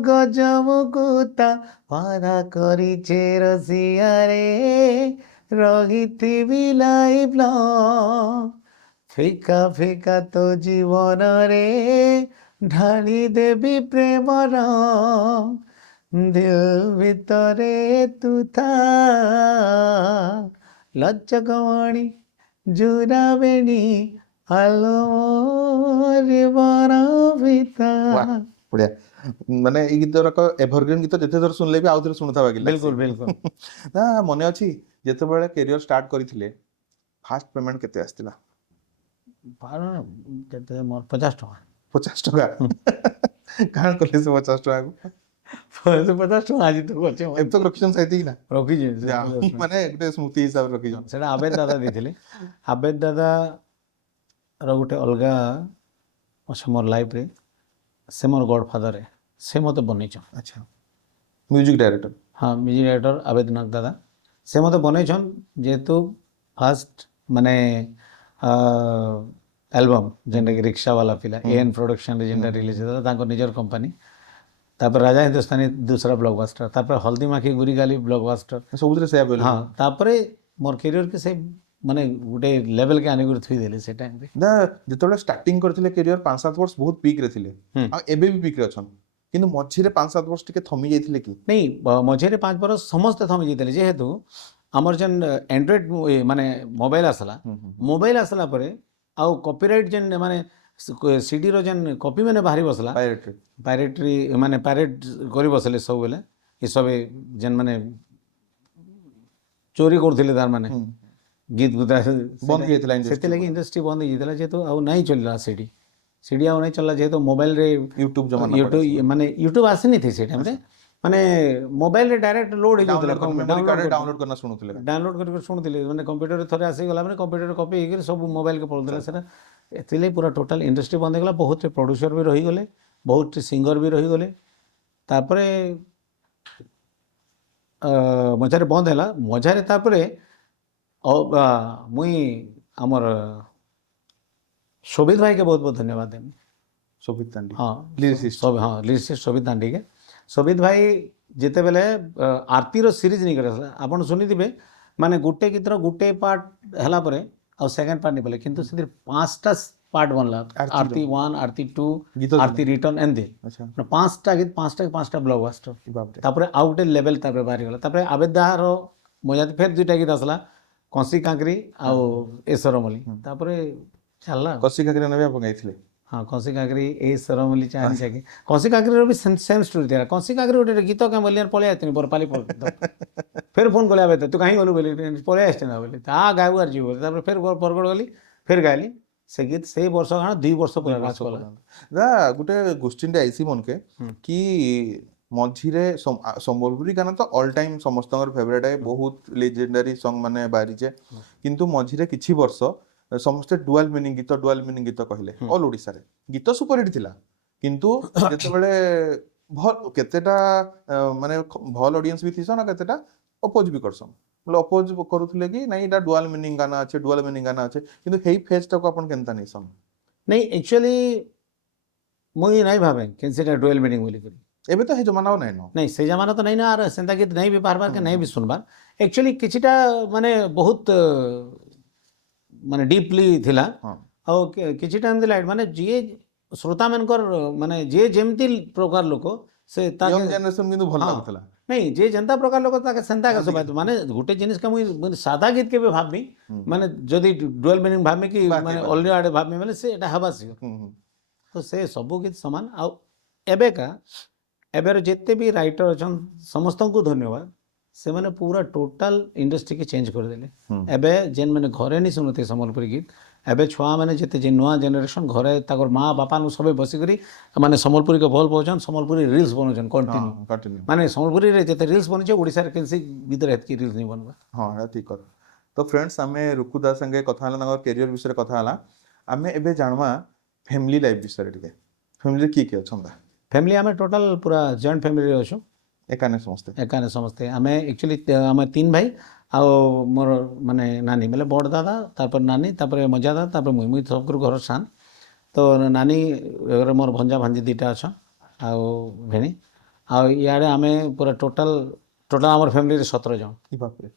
গজমুকুতা পারা করিছে রসিয়ারে রহিথিবি লাইফ লং ফিকা ফিকা তো জীবনরে ঢালি দেবী প্রেমর দিল ভিতরে তু থা লজ্জকমণি জুড়াবেনি আলো জীবন ভিতর ବଢିଆ ମାନେ ଏଇ ଗୀତ ଗୁଡାକ ଏଭରଗ୍ରୀନ ଗୀତ ଯେତେ ଥର ଶୁଣିଲେ ବି ଆଉ ଥରେ ଶୁଣୁଥିବା ଲାଗିଲା ବିଲକୁଲ ବିଲକୁଲ ନା ମନେ ଅଛି ଯେତେବେଳେ କ୍ୟାରିୟର ଷ୍ଟାର୍ଟ କରିଥିଲେ ଫାଷ୍ଟ ପେମେଣ୍ଟ କେତେ ଆସିଥିଲା କେତେ ମୋର 50 ଟଙ୍କା 50 ଟଙ୍କା କାଣ କଲେ ସେ 50 ଟଙ୍କାକୁ 50 ଟଙ୍କା ଆଜି ତ କରିଛେ ଏବେ ତ ରଖିଛନ୍ ସାଇତିକି ନା ରଖିଛେ ମାନେ ଗୋଟେ ସ୍ମୃତି ହିସାବରେ ରଖିଛନ୍ ସେଟା ଆବେଦ ଦାଦା ଦେଇଥିଲେ ଆବେଦ ଦାଦା ର ଗୋଟେ ଅଲଗା ଅଛି ମୋର ଲାଇଫରେ ସେ ମୋର ଗଡ଼ଫାଦର ସେ ମୋତେ ବନେଇଛନ୍ ଆଚ୍ଛା ମ୍ୟୁଜିକ ଡାଇରେକ୍ଟର ହଁ ମ୍ୟୁଜିକ୍ ଡାଇରେକ୍ଟର ଆବେଦନାଥ ଦାଦା ସେ ମୋତେ ବନେଇଛନ୍ ଯେହେତୁ ଫାଷ୍ଟ ମାନେ ଆଲବମ୍ ଯେନ୍ଟାକି ରିକ୍ସାବାଲା ପିଲା ଏଏନ୍ ପ୍ରଡକ୍ସନରେ ଯେନ୍ଟା ରିଲିଜ୍ ହେଇଥିଲା ତାଙ୍କ ନିଜର କମ୍ପାନୀ ତାପରେ ରାଜା ହିନ୍ଦୁସ୍ତାନୀ ଦୁସରା ବ୍ଲକବାଷ୍ଟର ତାପରେ ହଳଦୀ ମାଖି ଗୁରିଗାଲି ବ୍ଲକବାଷ୍ଟର ସବୁଥିରେ ସେୟା ବୋଲେ ହଁ ତାପରେ ମୋର କ୍ୟାରିୟରକେ ସେ ମାନେ ଗୋଟେ ଲେଭେଲକେ ଆଣିକରି ଥୋଇଦେଲେ ସେ ଟାଇମ୍ରେ ନା ଯେତେବେଳେ ଷ୍ଟାର୍ଟିଂ କରିଥିଲେ କ୍ୟାରିୟର 5-7 ବର୍ଷ ବହୁତ ପିକ୍ରେ ଥିଲେ ଆଉ ଏବେ ବି ପିକ୍ରେ ଅଛନ୍ କିନ୍ତୁ ମଝିରେ 5-7 ବର୍ଷ ଟିକେ ଥମି ଯାଇଥିଲେ କି ନାଇଁ ମଝିରେ 5 ବର୍ଷ ସମସ୍ତେ ଥମି ଯାଇଥିଲେ ଯେହେତୁ ଆମର ଯେନ୍ ଆଣ୍ଡ୍ରଏଡ୍ ମାନେ ମୋବାଇଲ ଆସିଲା ପରେ ଆଉ କପିରାଇଟ୍ ଯେନ୍ ମାନେ ସିଡିର ଯେନ୍ କପି ମାନେ ବାହାରି ବସଲା ପାଇରେଟ୍ରି ମାନେ ପାଇରେଟ୍ କରି ବସିଲେ ସବୁବେଳେ ଏସବୁ ଯେନ୍ ମାନେ ଚୋରି କରୁଥିଲେ ତାର ମାନେ ଗୀତ ଗୁତା ବନ୍ଦ ହେଇଯାଇଥିଲା ସେଥିଲାଗି ଇଣ୍ଡଷ୍ଟ୍ରି ବନ୍ଦ ହେଇଯାଇଥିଲା ଯେହେତୁ ଆଉ ନାଇଁ ଚଲିଲା ସିଡି ଆଉ ନାଇଁ ଚଲିଲା ଯେହେତୁ ମୋବାଇଲରେ ୟୁଟ୍ୟୁବ ମାନେ ୟୁଟ୍ୟୁବ ଆସିନିଥି ସେ ଟାଇମ୍ରେ ମାନେ ମୋବାଇଲରେ ଡାଇରେକ୍ଟ ଲୋଡ୍ ହେଇଯାଉଥିଲା ଡାଉନଲୋଡ କରନା ଶୁଣୁଥିଲେ ଡାଉନଲୋଡ୍ କରିକି ଶୁଣୁଥିଲେ ମାନେ କମ୍ପ୍ୟୁଟରରେ ଥରେ ଆସିଗଲା ମାନେ କମ୍ପ୍ୟୁଟର କପି ହେଇକରି ସବୁ ମୋବାଇଲକୁ ପଳାଉଥିଲା ସେଟା ଏଥିଲାଗି ପୁରା ଟୋଟାଲ ଇଣ୍ଡଷ୍ଟ୍ରି ବନ୍ଦ ହେଇଗଲା ବହୁତ ପ୍ରଡ୍ୟୁସର ବି ରହିଗଲେ ବହୁତ ସିଙ୍ଗର ବି ରହିଗଲେ ତାପରେ ମଝାରେ ବନ୍ଦ ହେଲା ମଝାରେ ତାପରେ ମୁଇଁ ଆମର ଶୋଭିତ ଭାଇକେ ବହୁତ ବହୁତ ଧନ୍ୟବାଦ ଦେମି ଶୋଭିତ ତାଣ୍ଡି ହଁ lyricist। ହଁ ଲିରିସିଷ୍ଟ ଶୋଭିତ ଦାଣ୍ଡିକେ ଶୋଭିତ ଭାଇ ଯେତେବେଳେ ଆରତିର ସିରିଜ୍ ନେଇକରି ଆସିଲା ଆପଣ ଶୁଣିଥିବେ ମାନେ ଗୋଟେ ଗୀତର ଗୋଟେ ପାର୍ଟ ହେଲା ପରେ ଆଉ ସେକେଣ୍ଡ ପାର୍ଟ ନେଇପାରିଲେ କିନ୍ତୁ ସେଥିରେ 5ଟା ପାର୍ଟ ବନଲା ଆରତି 1 ଆରତି 2 ଆରତି ରିଟର୍ନ ଏମିତି ଆଚ୍ଛା 5ଟା ଗୀତ 5ଟା ବ୍ଲକବାଷ୍ଟର ବାପରେ ତାପରେ ଆଉ ଗୋଟେ ଲେଭେଲ ତାପରେ ବାହାରିଗଲା ତାପରେ ଆବେଦ ଦାହାର ମଜାତି ଫେର 2ଟା ଗୀତ ଆସିଲା କଂସି କାଙ୍କରି ଆଉ ଏସରମଲି ତାପରେ ଚାଲିଲା କସି କାକରେ ନେବେ ଆପଣ ଗାଇଥିଲେ ହଁ କଂସି କାଙ୍କରି ଏ ସରମଲି ଚାହିଁଛେ କି କଂସି କାଙ୍କରିର ବି ସେମ୍ ଷ୍ଟୋରି ଥିଲା କଂସି କାଙ୍କରି ଗୋଟେ ଗୀତ କେଁ ବୋଲି ପଳେଇ ଆସିଥିଲି ବରପାଲି ଫେର ଫୋନ୍ କଲେ ଆବେ ତୁ କାହିଁ ଗଲୁ ବୋଲି ପଳେଇ ଆସିଛି ନା ବୋଲି ତା ଗାଇବୁ ଆର୍ ଯିବୁ ତାପରେ ଫେର ବରଗଡ଼ ଗଲି ଫେର ଗାଇଲି ସେ ଗୀତ ସେଇ ବର୍ଷ କାଣା 2 ବର୍ଷ ପୁରା ରାଜ କଲା ନା ଗୋଟେ ଗୋଷ୍ଠୀଟେ ଆଇସି ମନକେ କି ମଝିରେ ସମ୍ବଲପୁରୀ ଗାନା ତ ଅଲ୍ ଟାଇମ୍ ସମସ୍ତଙ୍କର ଫେଭରେଟ୍ ଏ ବହୁତ ଲେଜେଣ୍ଡାରୀ ସଙ୍ଗ ମାନେ ବାହାରିଛେ କିନ୍ତୁ ମଝିରେ କିଛି ବର୍ଷ ସମସ୍ତେ ଡୁଆଲ ମିନିଂ ଗୀତ କହିଲେ ଅଲ୍ ଓଡ଼ିଶାରେ ଗୀତ ସୁପରହିଟ୍ ଥିଲା କିନ୍ତୁ ଯେତେବେଳେ କେତେଟା ମାନେ ଭଲ ଅଡିଏନ୍ସ ବି ଥିସନ୍ ଆଉ କେତେଟା ଅପୋଜ ବି କରସନ୍ ବୋଲେ ଅପୋଜ କରୁଥିଲେ କି ନାଇଁ ଏଇଟା ଡୁଆଲ ମିନିଂ ଗାନା ଅଛି କିନ୍ତୁ ହେଇ ଫେଜଟାକୁ ଆପଣ କେନ୍ତା ନେଇସନ୍ ନାଇଁ ଆକ୍ଚୁଆଲି ମୁଇଁ ନାଇଁ ଭାବେ କେନ୍ ସେଟା ଡୁଏଲ୍ ମିନିଂ ବୋଲିକରି ଏବେ ତ ହେଇ ଜମାନା ଆଉ ନାଇଁ ନ ନାଇଁ ସେ ଜମାନା ତ ନାଇଁ ନା ଆର୍ ସେନ୍ତା ଗୀତ ନାଇଁ ବି ବାହାରବାର କେ ନାଇଁ ବି ଶୁଣବାର ଆକ୍ଚୁଆଲି କିଛିଟା ମାନେ ବହୁତ ମାନେ ଡିପଲି ଥିଲା ଆଉ କିଛିଟା ଏମିତି ଲାଇଟ୍ ମାନେ ଯିଏ ଶ୍ରୋତାମାନଙ୍କର ମାନେ ଯିଏ ଯେମିତି ପ୍ରକାର ଲୋକ ସେ ୟଙ୍ଗ ଜେନେରେସନ କିନ୍ତୁ ଭଲ ଲାଗୁଥିଲା ନାଇଁ ଯିଏ ଯେନ୍ତା ପ୍ରକାର ଲୋକ ତାକେ ସେନ୍ତା ଏକା ଶୁଭାଇଥିବ ମାନେ ଗୋଟେ ଜିନିଷକେ ମୁଇଁ ସାଧା ଗୀତ କେବେ ଭାବମି ମାନେ ଯଦି ଡୁଏଲ୍ ମିନିଂ ଭାବମି କି ମାନେ ଅଲଗା ଆଡ଼େ ଭାବମି ମାନେ ସେ ଏଇଟା ହେବା ସିଓର ତ ସେ ସବୁ ଗୀତ ସମାନ ଆଉ ଏବେର ଯେତେ ବି ରାଇଟର ଅଛନ୍ ସମସ୍ତଙ୍କୁ ଧନ୍ୟବାଦ ସେମାନେ ପୁରା ଟୋଟାଲ ଇଣ୍ଡଷ୍ଟ୍ରିକି ଚେଞ୍ଜ କରିଦେଲେ ଏବେ ଯେନ୍ ମାନେ ଘରେ ନି ଶୁଣୁଥିବେ ସମ୍ବଲପୁରୀ ଗୀତ ଏବେ ଛୁଆମାନେ ଯେତେ ଯେ ନୂଆ ଜେନେରେସନ୍ ଘରେ ତାଙ୍କର ମା ବାପାନୁ ସବେ ବସିକରି ମାନେ ସମ୍ବଲପୁରୀକେ ଭଲ ପାଉଛନ୍ ସମ୍ବଲପୁରୀ ରିଲ୍ସ ବନଉଛନ୍ କଣ୍ଟିନ୍ୟୁ ମାନେ ସମ୍ବଲପୁରୀରେ ଯେତେ ରିଲ୍ସ ବନିଛେ ଓଡ଼ିଶାରେ କେନ୍ସି ଗୀତରେ ହେତ୍କି ରିଲ୍ସ ନେଇ ବନବା ହଁ ଏଇଟା ଠିକ୍ କଥା ତ ଫ୍ରେଣ୍ଡସ୍ ଆମେ ରୁକୁ ଦାସ ସାଙ୍ଗେ କଥା ହେଲା ତାଙ୍କର କ୍ୟାରିୟର ବିଷୟରେ କଥା ହେଲା ଆମେ ଏବେ ଜାଣବା ଫ୍ୟାମିଲି ଲାଇଫ୍ ବିଷୟରେ ଟିକେ ଫ୍ୟାମିଲିରେ କିଏ ଅଛନ୍ତି ଫ୍ୟାମିଲି ଆମେ ଟୋଟାଲ ପୁରା ଜଏଣ୍ଟ ଫ୍ୟାମିଲିରେ ଅଛୁ ଏକାନେ ସମସ୍ତେ ଆମେ ଆକ୍ଚୁଆଲି ଆମେ 3 ଭାଇ ଆଉ ମୋର ମାନେ ନାନୀ ବେଲେ ବଡ଼ ଦାଦା ତାପରେ ନାନୀ ତାପରେ ମଜା ଦାଦା ତାପରେ ମୁଇଁ ସବୁରୁ ଘର ସାନ ତ ନାନୀ ଘରେ ମୋର ଭଞ୍ଜା ଭାଞ୍ଜି ଦୁଇଟା ଅଛନ୍ ଆଉ ଭେଣି ଆଉ ଇଆଡ଼େ ଆମେ ପୁରା ଟୋଟାଲ୍ ଆମର ଫ୍ୟାମିଲିରେ 17 ଜଣ। ଇ ବାପରେ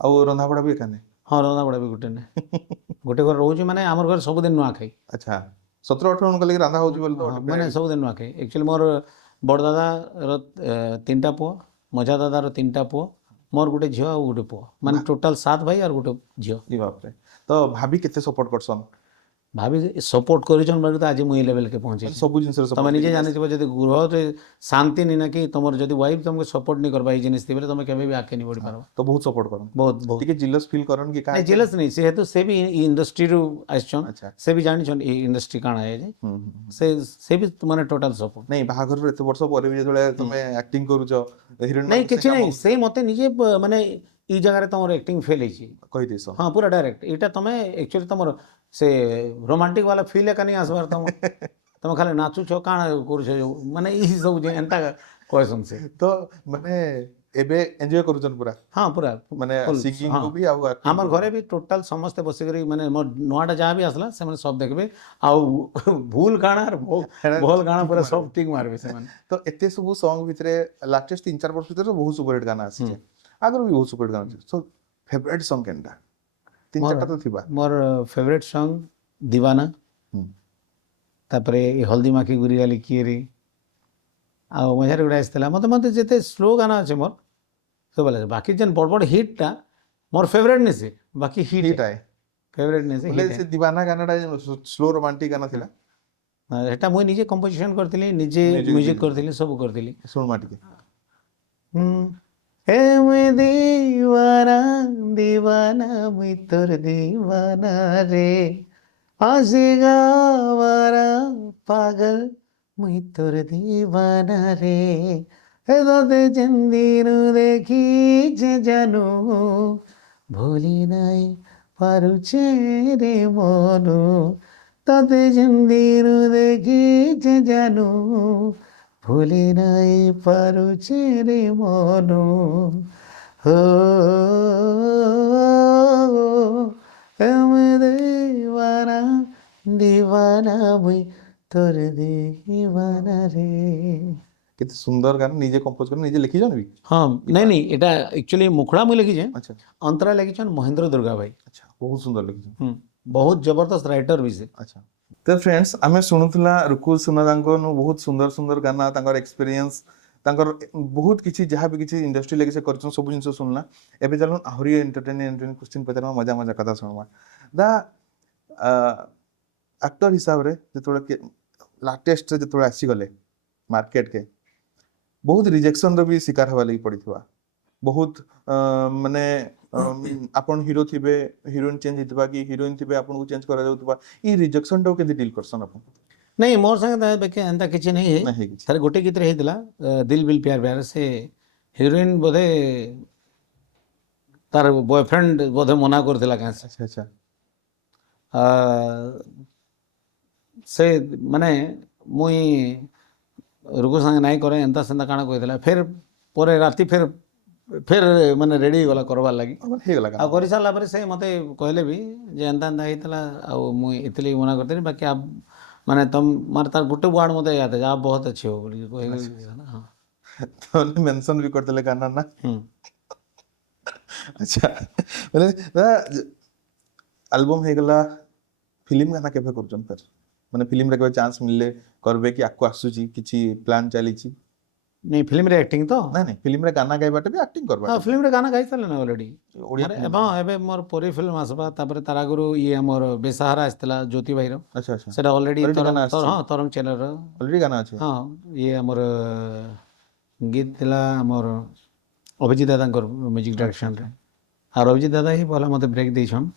ଆଉ ରନ୍ଧାବଢ଼ା ବି ଏକା ନାହିଁ। ହଁ ରନ୍ଧାବଢ଼ା ବି ଗୋଟେ ନାଇଁ ଗୋଟେ ଘରେ ରହୁଛି ମାନେ ଆମର ଘରେ ସବୁଦିନ ନୂଆଖାଇ। ଆଚ୍ଛା 17-18 ଜଣ ଲାଗି ରାନ୍ଧା ହଉଛି ବୋଲି ତ ହଁ ମାନେ ସବୁଦିନ ନୂଆଖାଇ ଆକ୍ଚୁଆଲି ମୋର ବଡ଼ ଦାଦାର 3ଟା ପୁଅ ମଝା ଦାଦାର 3ଟା ପୁଅ ମୋର ଗୋଟେ ଝିଅ ଆଉ ଗୋଟେ ପୁଅ ମାନେ ଟୋଟାଲ୍ 7 ଭାଇ ଆଉ ଗୋଟେ ଝିଅ। ଇ ବାପରେ ତ ଭାବି କେତେ ସପୋର୍ଟ କରସନ୍ ଭାବି ସପୋର୍ଟ କରିଛନ୍ ବୋଲି ତ ଆଜି ମୁଁ ଏ ଲେଭେଲ୍କେ ମାନେ ପହଞ୍ଚିଛି। ସବୁ ଜିନିଷରେ ତମେ ସପୋର୍ଟ ନିଜେ ଜାଣିଥିବ ଯଦି ଗୃହରେ ଶାନ୍ତି ନି ନା କି ତମର ଯଦି ୱାଇଫ୍ ତମକୁ ସପୋର୍ଟ ନି କରବା ଏଇ ଜିନିଷ ଥିବେ ତମେ କେବେ ବି ଆଗକେ ନି ବଢ଼ି ପାରବ। ତ ବହୁତ ସପୋର୍ଟ କରନ୍ ବହୁତ ଟିକେ ଜିଲସ୍ ଫିଲ୍ କରନ୍ କି ନାଇଁ କାହା ଜେଲସ୍ ନାଇଁ ସେହେତୁ ସେ ବି ଇଣ୍ଡଷ୍ଟ୍ରିରୁ ଆସିଛନ୍ ଆଚ୍ଛା ସେ ବି ଜାଣିଛନ୍ ଏଇ ଇଣ୍ଡଷ୍ଟ୍ରି କାଣା ଏ ଯେ ହୁଁ ସେ ବି ମାନେ ଟୋଟାଲ୍ ସପୋର୍ଟ। ନାଇଁ ବାହାଘରରୁ ଏତେ ବର୍ଷ ପରେ ବି ଯେତେବେଳେ ତମେ ଆକ୍ଟିଂ କରୁଛ ହିରୋଇନ୍ ନାଇଁ ମାନଙ୍କ କିଛି ସାଙ୍ଗେ ନାଇଁ କାମ ସେ ମତେ ନିଜେ ମାନେ ଇ ଜାଗାରେ ତମର ଆକ୍ଟିଂ ଫେଲ୍ ହେଇଛି କହିଦେଇଛ ହଁ ପୁରା ଡାଇରେକ୍ଟ ଏଇଟା ତମେ ଆକ୍ଚୁଆଲି ତମର ସେ ରୋମାଣ୍ଟିକ ବାଲା ଫିଲ୍ ଏକା नहीं आसबार ତମେ ଖାଲି ନାଚୁଛ କାଣା କରୁଛ ମାନେ ଇ ସବୁ ଯେ ଏନ୍ତା କହିସନ୍ ସେ ତ ମାନେ ଏବେ ଏନ୍ଜୟ କରୁଛନ୍ ପୁରା ହଁ ପୁରା ମାନେ ଫୁଲ୍ ସିଙ୍ଗିଂ ହଁ କୁ ବି ଆଉ acting ଆମର କୁ ବି। ଘରେ ବି ଟୋଟାଲ୍ ସମସ୍ତେ ବସିକରି ମାନେ ମୋର ନୂଆଟା ଯାହା ବି ଆସିଲା ସେମାନେ ସବୁ ଦେଖିବେ ଆଉ ଭୁଲ କାଣା ହେଟା ଭଲ କାଣା ଠିକ୍ ପୁରା ମାରିବେ। ସବୁ ଠିକ୍ ମାରିବେ ସେମାନେ। ତ ଏତେ ସବୁ ସଙ୍ଗ ଭିତରେ ଲାଟେଷ୍ଟ 3-4 ବର୍ଷ ଭିତରେ ବହୁତ ସୁପରହିଟ୍ ଗାନା ଆସିছে ଆଗରୁ ବି ବହୁତ ସୁପରହିଟ୍ ଗାନା ଅଛି ସୋ ଫେଭରାଇଟ୍ ସଙ୍ଗ କେନ୍ଟା 3-4ଟା ତ ଥିବା ମୋର ଫେଭରେଟ୍ ସଙ୍ଗ ଦିୱାନା ହୁଁ ତାପରେ ଏ ହଳଦୀ ମାଖି ଗୁରିଗାଲି କିଏ ରେ ଆଉ ମଝିରେ ଗୋଟେ ଆସିଥିଲା ମତେ ଯେତେ ସ୍ଲୋ ଗାନା ଅଛି ମୋର ସବୁ ଭଲ ବାକି ଯେନ୍ ବଡ଼ ବଡ଼ ହିଟ୍ଟା ମୋର ଫେଭରେଟ୍ ନି ସେ ବାକି ହିଟ୍ ହିଟ୍ ଆଏ ଫେଭରେଟ୍ ନି ସେ ବୋଲେ ହିଟ୍ ସେ ଦିୱାନା ଗାନାଟା ସ୍ଲୋ ରୋମାଣ୍ଟିକ ଗାନା ଥିଲା ଏଟା ମୁଇଁ ନିଜେ କମ୍ପୋଜିସନ୍ କରିଥିଲି ନିଜେ ମ୍ୟୁଜିକ୍ କରିଥିଲି ସବୁ କରିଥିଲି। ଶୁଣମା ଟିକେ हे मुई दीवाना दीवाना मुई तोर दीवाना रे आशिका वारा पागल मुई तोर दीवाना रे हे तोते चंदीनु देखी जे जानू भूली नाई पारुछे रे मोनू तोते चंदीनु देखी जे जानू भूली नाई पारुछे रे मोनू हो हम दीवाना दीवाना मुई तोर दीवाना रे। କେତେ ସୁନ୍ଦର ଗାନା ନିଜେ କମ୍ପୋଜ କରି ନିଜେ ଲେଖିଛନ୍ ବି ହଁ ନାଇଁ ଏଟା ଆକ୍ଚୁଆଲି ମୁଖଡ଼ା ମୁଇଁ ଲେଖିଛେ ଆଚ୍ଛା ଅନ୍ତରା ଲେଖିଛନ୍ ମହେନ୍ଦ୍ର ଦୁର୍ଗା ଭାଇ ଆଚ୍ଛା ବହୁତ ସୁନ୍ଦର ଲେଖିଛନ୍ ବହୁତ ଜବରଦସ୍ତ ରାଇଟର ବି ସେ। ଆଚ୍ଛା ତ ଫ୍ରେଣ୍ଡସ୍ ଆମେ ଶୁଣୁଥିଲା ରୁକୁଲ ସୁନାଦାଙ୍କ ବହୁତ ସୁନ୍ଦର ସୁନ୍ଦର ଗାନା ତାଙ୍କର ଏକ୍ସପିରିଏନ୍ସ ତାଙ୍କର ବହୁତ କିଛି ଯାହା ବି କିଛି ଇଣ୍ଡଷ୍ଟ୍ରି ଲାଗି ସେ କରିଛନ୍ତି ସବୁ ଜିନିଷ ଶୁଣିଲା ଏବେ ଚାଲୁନ ଆହୁରି ଏଣ୍ଟରଟେନିଂ କ୍ୱେଶ୍ଚିନ୍ ପଚାରିବା ମଜା ମଜା କଥା ଶୁଣବା ଦା ଆକ୍ଟର ହିସାବରେ ଯେତେବେଳେ ଲାଟେଷ୍ଟରେ ଯେତେବେଳେ ଆସିଗଲେ ମାର୍କେଟକେ ବହୁତ ରିଜେକ୍ସନର ବି ଶିକାର ହେବା ଲାଗି ପଡ଼ିଥିବା ବହୁତ ମାନେ ଆପଣ ହିରୋ ଥିବେ ହିରୋଇନ୍ ଚେଞ୍ଜ ହେଇଥିବା କି ହିରୋଇନ୍ ଥିବେ ଆପଣଙ୍କୁ ଚେଞ୍ଜ କରାଯାଉଥିବା ଇ ରିଜେକ୍ସନଟାକୁ କେମିତି ଡିଲ୍ କରସନ୍ ଆପଣ ନାଇଁ ମୋର ସାଙ୍ଗେ ଏନ୍ତା କିଛି ନାହିଁ ନା ହେଇଛି ଥରେ ଗୋଟେ ଗୀତରେ ହେଇଥିଲା ଦିଲ୍ ବିଲ୍ ପ୍ୟାର ପ୍ୟାର ସେ ହିରୋଇନ୍ ବୋଧେ ତାର ବୟଫ୍ରେଣ୍ଡ ବୋଧେ ମନା କରିଥିଲା କାଁ ଆଚ୍ଛା ଆଚ୍ଛା ସେ ମାନେ ମୁଇଁ ରୁକୁ ସାଙ୍ଗେ ନାଇଁ କରେ ଏନ୍ତା ସେନ୍ତା କାଣା କହିଥିଲା ଫେର୍ ପରେ ରାତି ଫେର୍ ମାନେ ରେଡ଼ି ହେଇଗଲା କରବାର୍ ଲାଗି ଆମର ହେଇଗଲା ଆଉ ଗାନା କରିସାରିଲା ପରେ ସେ ମୋତେ କହିଲେ ବି ଯେ ଏନ୍ତା ଏନ୍ତା ହେଇଥିଲା ଆଉ ମୁଇଁ ଏଥିଲାଗି ମନା କରିଥିଲି ବାକି ମାନେ ମାନେ ତାର ଗୋଟେ ୱାର୍ଡ଼ ମୋତେ ୟାଦ ଅଛି ବହୁତ ଅଛି ହୋ ବୋଲି କହିଗଲି ହଁ ତାହେଲେ ମେନସନ୍ ବି କରିଦେଲେ ଗାନା ନା ହୁଁ ଆଚ୍ଛା ବୋଲେ ଆଲବମ୍ ହେଇଗଲା ଫିଲ୍ମ ଗାନା କେବେ କରୁଛନ୍ତି ଫେର୍ ମାନେ ଫିଲ୍ମରେ କେବେ ଚାନ୍ସ ମିଳିଲେ କରିବେ କି ଆଗକୁ ଆସୁଛି କିଛି ପ୍ଲାନ୍ ଚାଲିଛି ନାଇଁ ଫିଲ୍ମରେ ଆକ୍ଟିଂ ତ ନାଇଁ ନାଇଁ ଫିଲ୍ମରେ ଗାନା ଗାଇବାଟା ବି ଆକ୍ଟିଂ ହଁ କରବାଟା ଫିଲ୍ମରେ ଗାନା ଗାଇ ସାରିଲେଣି ଅଲରେଡ଼ି ଓଡ଼ିଆ ମୋର ଫିଲ୍ମ ହଁ ଏବେ ମୋର ପରୀ ଫିଲ୍ମ ଆସିବା ତାପରେ ତାର ଆଗରୁ ଇଏ ଆମର ବେସାହାରା ଆସିଥିଲା ଜ୍ୟୋତି ଭାଇର ଆଚ୍ଛା ଆଚ୍ଛା ସେଟା ଅଲରେଡ଼ି ଗାନା ଆସିଛି ହଁ ତରଙ୍ଗ ଚ୍ୟାନେଲର ଅଲରେଡ଼ି ଗାନା ଅଛି ହଁ ଇଏ ଆମର ଗୀତ ଥିଲା ଆମର ଅଭିଜିତ ଦାଦାଙ୍କର ମ୍ୟୁଜିକ୍ ଡାଇରେକ୍ସନରେ ଆଉ ଅଭିଜିତ ଦାଦା ହିଁ ପହଲା ମୋତେ ବ୍ରେକ୍ ଦେଇଛନ୍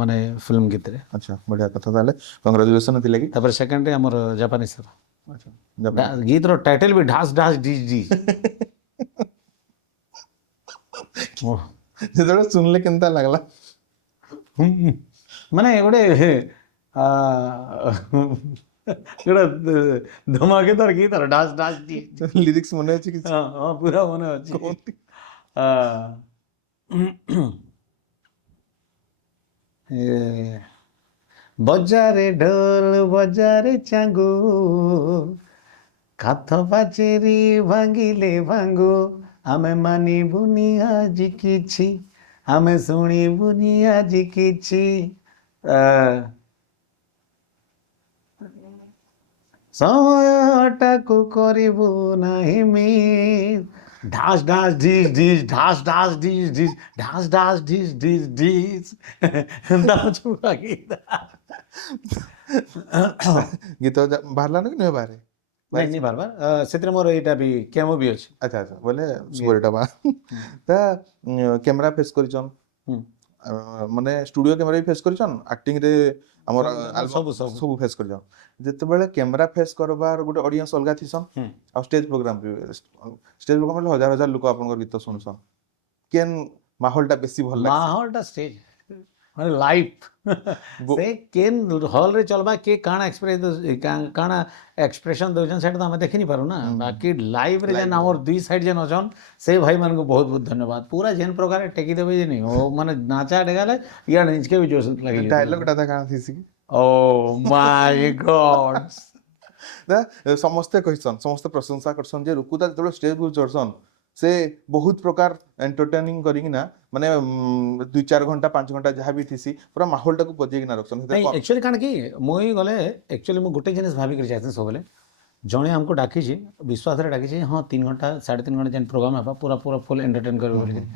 ମାନେ ଫିଲ୍ମ ଗୀତରେ ଆଚ୍ଛା ବଢ଼ିଆ କଥା ତାହେଲେ କଂଗ୍ରାଚୁଲେସନ୍ ଥିଲା କି ତାପରେ ସେକେଣ୍ଡରେ ଆମର ଜାପାନିଜର ଆଚ୍ଛା ଗୀତର ଟାଇଟେଲ ବି ଢାସ୍ ଢାସ୍ ଡିଜ୍ ଡିଜ୍ ଯେତେବେଳେ ଶୁଣିଲେ କେନ୍ତା ଲାଗଲା ମାନେ ଗୋଟେ ଗୋଟେ ଧମାକେଦାର ଗୀତର ଢାସ୍ ଢାସ୍ ଡିଜ୍ ଲିରିକ୍ସ ମନେ ଅଛି କିଛି ହଁ ହଁ ପୁରା ମନେ ଅଛି କୁହନ୍ତି ବଜାରେ ଢୋଲ ବଜାରେ ଚାଙ୍ଗୁ କାଥ ପାଚେରୀ ଭାଙ୍ଗିଲେ ଭାଙ୍ଗୁ ଆମେ ମାନିବୁନି ଆଜି କିଛି ଆମେ ଶୁଣିବୁନି ଆଜି କିଛି ସମୟଟାକୁ କରିବୁ ନାହିଁ ମିସ୍ ଢାସ୍ ଢାସ୍ ଢିସ୍ ଢିସ୍ ଢାସ୍ ଢାସ୍ ଢିସ୍ ଢିସ୍ ଢାସ୍ ଢାସ୍ ଢିସ୍ ଢିସ୍ ଢିସ୍ ଏନ୍ତା ହଉଛି ପୁରା ଗୀତ। ଗୀତ ବାହାରିଲା ନା କି ନୁହେଁ ବାହାରେ? ନାଇଁ ନାଇଁ ବାରବାର ସେଥିରେ ମୋର ଏଇଟା ବି କେମୋ ବି ଅଛି। ଆଚ୍ଛା ଆଚ୍ଛା ବୋଲେ ଷ୍ଟୋରୀଟା ବା ତା କ୍ୟାମେରା ଫେସ୍ କରିଛନ୍ ହୁଁ। ମାନେ ଷ୍ଟୁଡିଓ କ୍ୟାମେରା ବି ଫେସ୍ କରିଛନ୍ ଆକ୍ଟିଂ ରେ ଆମର ସବୁ ଆଲବମ୍ ସବୁ ସବୁ ଫେସ୍ କରିଛନ୍ ଯେତେବେଳେ କ୍ୟାମେରା ଫେସ୍ କରବାର ଗୋଟେ ଅଡିଏନ୍ସ ଅଲଗା ଥିସନ୍ ହୁଁ। ଆଉ ଷ୍ଟେଜ ପ୍ରୋଗ୍ରାମ ଷ୍ଟେଜ ପ୍ରୋଗ୍ରାମ ହଜାର ହଜାର ଲୋକ ଆପଣଙ୍କର ଗୀତ ଶୁଣୁଛନ୍ କେନ୍ ମାହୋଲଟା ବେଶୀ ଭଲ ଲାଗେ ମାହୋଲଟା ଷ୍ଟେଜ ମାନେ ଲାଇଫ୍ ସେ କେନ୍ ହଲ୍ରେ ଚଲବା କିଏ କାଣା କାଣା ଏକ୍ସପ୍ରେସନ୍ ଦଉଛନ୍ ସେଇଟା ତ ଆମେ ଦେଖିନି ପାରୁ ନା ବାକି ଲାଇଭ୍ରେ ଯେନ୍ ଆମର ଦୁଇ ସାଇଡ୍ ଯେନ୍ ଅଛନ୍ ସେ ଭାଇମାନଙ୍କୁ ବହୁତ ବହୁତ ଧନ୍ୟବାଦ ପୁରା ଯେନ୍ ପ୍ରକାର ଟେକି ଦେବେ ଯେ ଓ ମାନେ ନାଚା ଡେଗାଲେ ଇଆଡ଼େ ନିଜକେ ବି ଜୋସ୍ ଲାଗି ଡାଇଲଗଟା ତା କାଣା ଥିସି କି ଓ ମାଇ ଗଡ୍ ନା ସମସ୍ତେ କହିସନ୍ ସମସ୍ତେ ପ୍ରଶଂସା କରସନ୍ ଯେ ରୁକୁଦା ଯେତେବେଳେ ଷ୍ଟେଜକୁ ଚଢ଼ସନ୍ ସେ ବହୁତ ପ୍ରକାର ଏଣ୍ଟରଟେନିଂ କରିକିନା ମାନେ 2-4 ଘଣ୍ଟା 5 ଘଣ୍ଟା ଯାହା ବି ଥିସି ପୁରା ମାହୋଲଟାକୁ ବଜେଇକିନା ରଖସନ୍ ନାଇଁ ଆକ୍ଚୁଆଲି କାଣା କି ମୁଇଁ ଗଲେ ଆକ୍ଚୁଆଲି ମୁଁ ଗୋଟେ ଜିନିଷ ଭାବିକରି ଯାଇଥିଲି ସବୁବେଳେ ଜଣେ ଆମକୁ ଡାକିଛି ବିଶ୍ୱାସରେ ଡାକିଛି ହଁ 3 ଘଣ୍ଟା 3.5 ଘଣ୍ଟା ଯେନ୍ ପ୍ରୋଗ୍ରାମ ହେବା ପୁରା ପୁରା ଫୁଲ୍ ଏଣ୍ଟରଟେନ୍ କରିବ ବୋଲିକିରି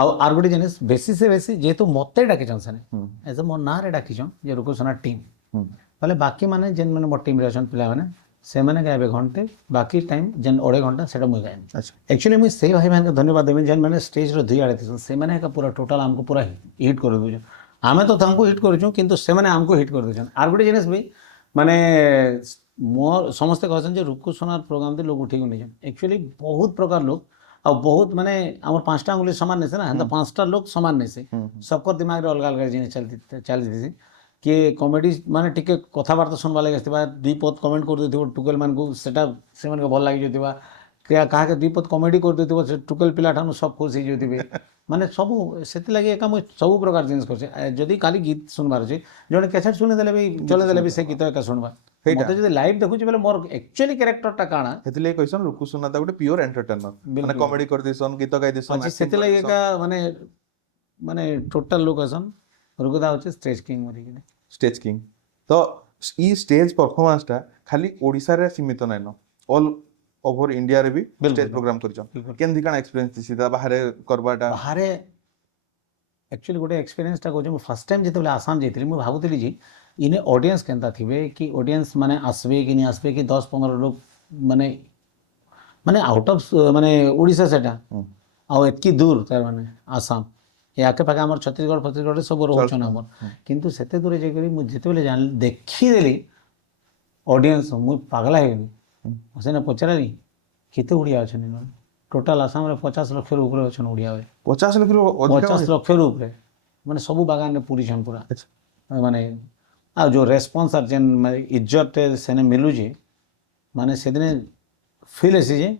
ଆଉ ଆର୍ ଗୋଟେ ଜିନିଷ ବେଶୀ ସେ ବେଶୀ ଯେହେତୁ ମୋତେ ଡାକିଛନ୍ ସେନେ ଏଜ ମୋ ନାଁରେ ଡାକିଛନ୍ ଯେ ରୁକୁସନା ଟିମ୍ ବୋଲେ ବାକି ମାନେ ଯେନ୍ ମାନେ ମୋ ଟିମ୍ରେ ଅଛନ୍ ପିଲାମାନେ ସେମାନେ ଗାଇବେ ଘଣ୍ଟେ ବାକି ଟାଇମ୍ ଯେନ୍ 2.5 ଘଣ୍ଟା ସେଟା ମୁଇଁ ଗାଇବି ଆକ୍ଚୁଆଲି ମୁଇଁ ସେଇ ଭାଇମାନଙ୍କୁ ଧନ୍ୟବାଦ ଦେବି ଯେନ୍ ମାନେ ଷ୍ଟେଜ୍ର ଦୁଇ ଆଡ଼େ ଥିସନ୍ ସେମାନେ ଏକା ପୁରା ଟୋଟାଲ୍ ଆମକୁ ପୁରା ହିଟ୍ କରିଦେଉଛନ୍ ଆମେ ତ ତାଙ୍କୁ ହିଟ୍ କରୁଛୁ କିନ୍ତୁ ସେମାନେ ଆମକୁ ହିଟ୍ କରିଦେଉଛନ୍ ଆର୍ ଗୋଟେ ଜିନିଷ ବି ମାନେ ମୋର ସମସ୍ତେ କହୁଛନ୍ତି ଯେ ରୁକୁସନାର ପ୍ରୋଗ୍ରାମ ଦି ଲୋକ ଉଠିକି ନେଇଛନ୍ ଆକ୍ଚୁଆଲି ବହୁତ ପ୍ରକାର ଲୋକ ଆଉ ବହୁତ ମାନେ ଆମର 5ଟା ଉଙ୍ଗଲି ସମାନ ନେଇছে ନା ହେନ୍ତା 5ଟା ଲୋକ ସମାନ ନେଇছে ସବକର ଦିମାଗରେ ଅଲଗା ଅଲଗା ଜିନିଷ ଚାଲିଥିସି କିଏ କମେଡ଼ି ମାନେ ଟିକେ କଥାବାର୍ତ୍ତା ଶୁଣବା ଲାଗି ଆସିଥିବା ଦୁଇ ପଦ କମେଣ୍ଟ କରିଦେଉଥିବ ଟୁକେଲ ମାନଙ୍କୁ ସେଟା ସେମାନଙ୍କୁ ଭଲ ଲାଗିଯାଉଥିବା କାହାକେ ଦୁଇ ପଦ କମେଡ଼ି କରିଦେଉଥିବ ସେ ଟୁକେଲ ପିଲାଠାରୁ ସବୁ ଖୁସି ହେଇଯାଉଥିବେ ମାନେ ସବୁ ସେଥିଲାଗି ଏକା ମୁଁ ସବୁ ପ୍ରକାର ଜିନିଷ କରୁଛେ ଯଦି କାଲି ଗୀତ ଶୁଣବାର ଅଛି ଜଣେ କ୍ୟାସେଟ୍ ଶୁଣିଦେଲେ ବି ଚଲେଇଦେଲେ ବି ସେ ଗୀତ ଏକା ଶୁଣବା ମତେ ଯଦି ଲାଇଭ୍ ଦେଖୁଛି ବେଲେ ମୋର ଆକ୍ଚୁଆଲି କ୍ୟାରେକ୍ଟରଟା କାଣା ସେଥିଲାଗି କହିସନ୍ ରୁକୁସୁନା ତା ଗୋଟେ ପିଓର ଏଣ୍ଟରଟେନର ମାନେ କମେଡି କରିଦେଇସନ୍ ଗୀତ ଗାଇଦେଇସନ୍ ଅଛି ସେଥିଲାଗି ଏକା ମାନେ ମାନେ ଟୋଟାଲ ଲୋକ ଅଛନ୍ ରୁକୁଦା ହଉଛି ଷ୍ଟେଜ୍ କିଙ୍ଗ ମରିକିନି ଷ୍ଟେଜ କିଙ୍ଗ ତ ଇ ଷ୍ଟେଜ ପରଫର୍ମାନ୍ସଟା ଖାଲି ଓଡ଼ିଶାରେ ସୀମିତ ନାଇଁନ ଅଲ୍ ଓଭର ଇଣ୍ଡିଆରେ ବି ଷ୍ଟେଜ ପ୍ରୋଗ୍ରାମ କରିଛନ୍ କେମିତି କାଣା ଏକ୍ସପିରିଏନ୍ସ ଥିସି ତା ବାହାରେ କରବାଟା ବାହାରେ ଆକ୍ଚୁଆଲି ଗୋଟେ ଏକ୍ସପିରିଏନ୍ସଟା କହୁଛି ମୁଁ ଫାର୍ଷ୍ଟ ଟାଇମ୍ ଯେତେବେଳେ ଆସାମ ଯାଇଥିଲି ମୁଁ ଭାବୁଥିଲି ଯେ ଇନେ ଅଡ଼ିଏନ୍ସ କେନ୍ତା ଥିବେ କି ଅଡ଼ିଏନ୍ସ ମାନେ ଆସିବେ କି ନି ଆସିବେ କି 10-15 ଲୋକ ମାନେ ମାନେ ଆଉଟ୍ ଅଫ୍ ମାନେ ଓଡ଼ିଶା ସେଟା ଆଉ ଏତ୍କି ଦୂର ତାର ମାନେ ଆସାମ ଏ ଆଖେପାଖେ ଆମର ଛତିଶଗଡ଼ରେ ସବୁ ରହୁଛନ୍ ଆମର କିନ୍ତୁ ସେତେ ଦୂରେ ଯାଇକରି ମୁଁ ଯେତେବେଳେ ଜାଣିଲି ଦେଖିଦେଲି ଅଡ଼ିଏନ୍ସ ମୁଁ ପାଗଲା ହେଇଗଲି ସେନେ ପଚାରିଲି କେତେ ଓଡ଼ିଆ ଅଛନ୍ତି ଟୋଟାଲ ଆସାମରେ 50 ଲକ୍ଷରୁ ଉପରେ ଅଛନ୍ ଓଡ଼ିଆ 50 ଲକ୍ଷରୁ ଅଧିକ 50 ଲକ୍ଷରୁ ଉପରେ ମାନେ ସବୁ ବାଗାନରେ ପୁରିଛନ୍ ପୁରା ମାନେ ଆଉ ଯେଉଁ ରେସ୍ପନ୍ସ ଆର୍ ଯେନ୍ ମାନେ ଇଜ୍ଜତ ସେନେ ମିଲୁଛି ମାନେ ସେଦିନେ ଫିଲ୍ ହେସି ଯେ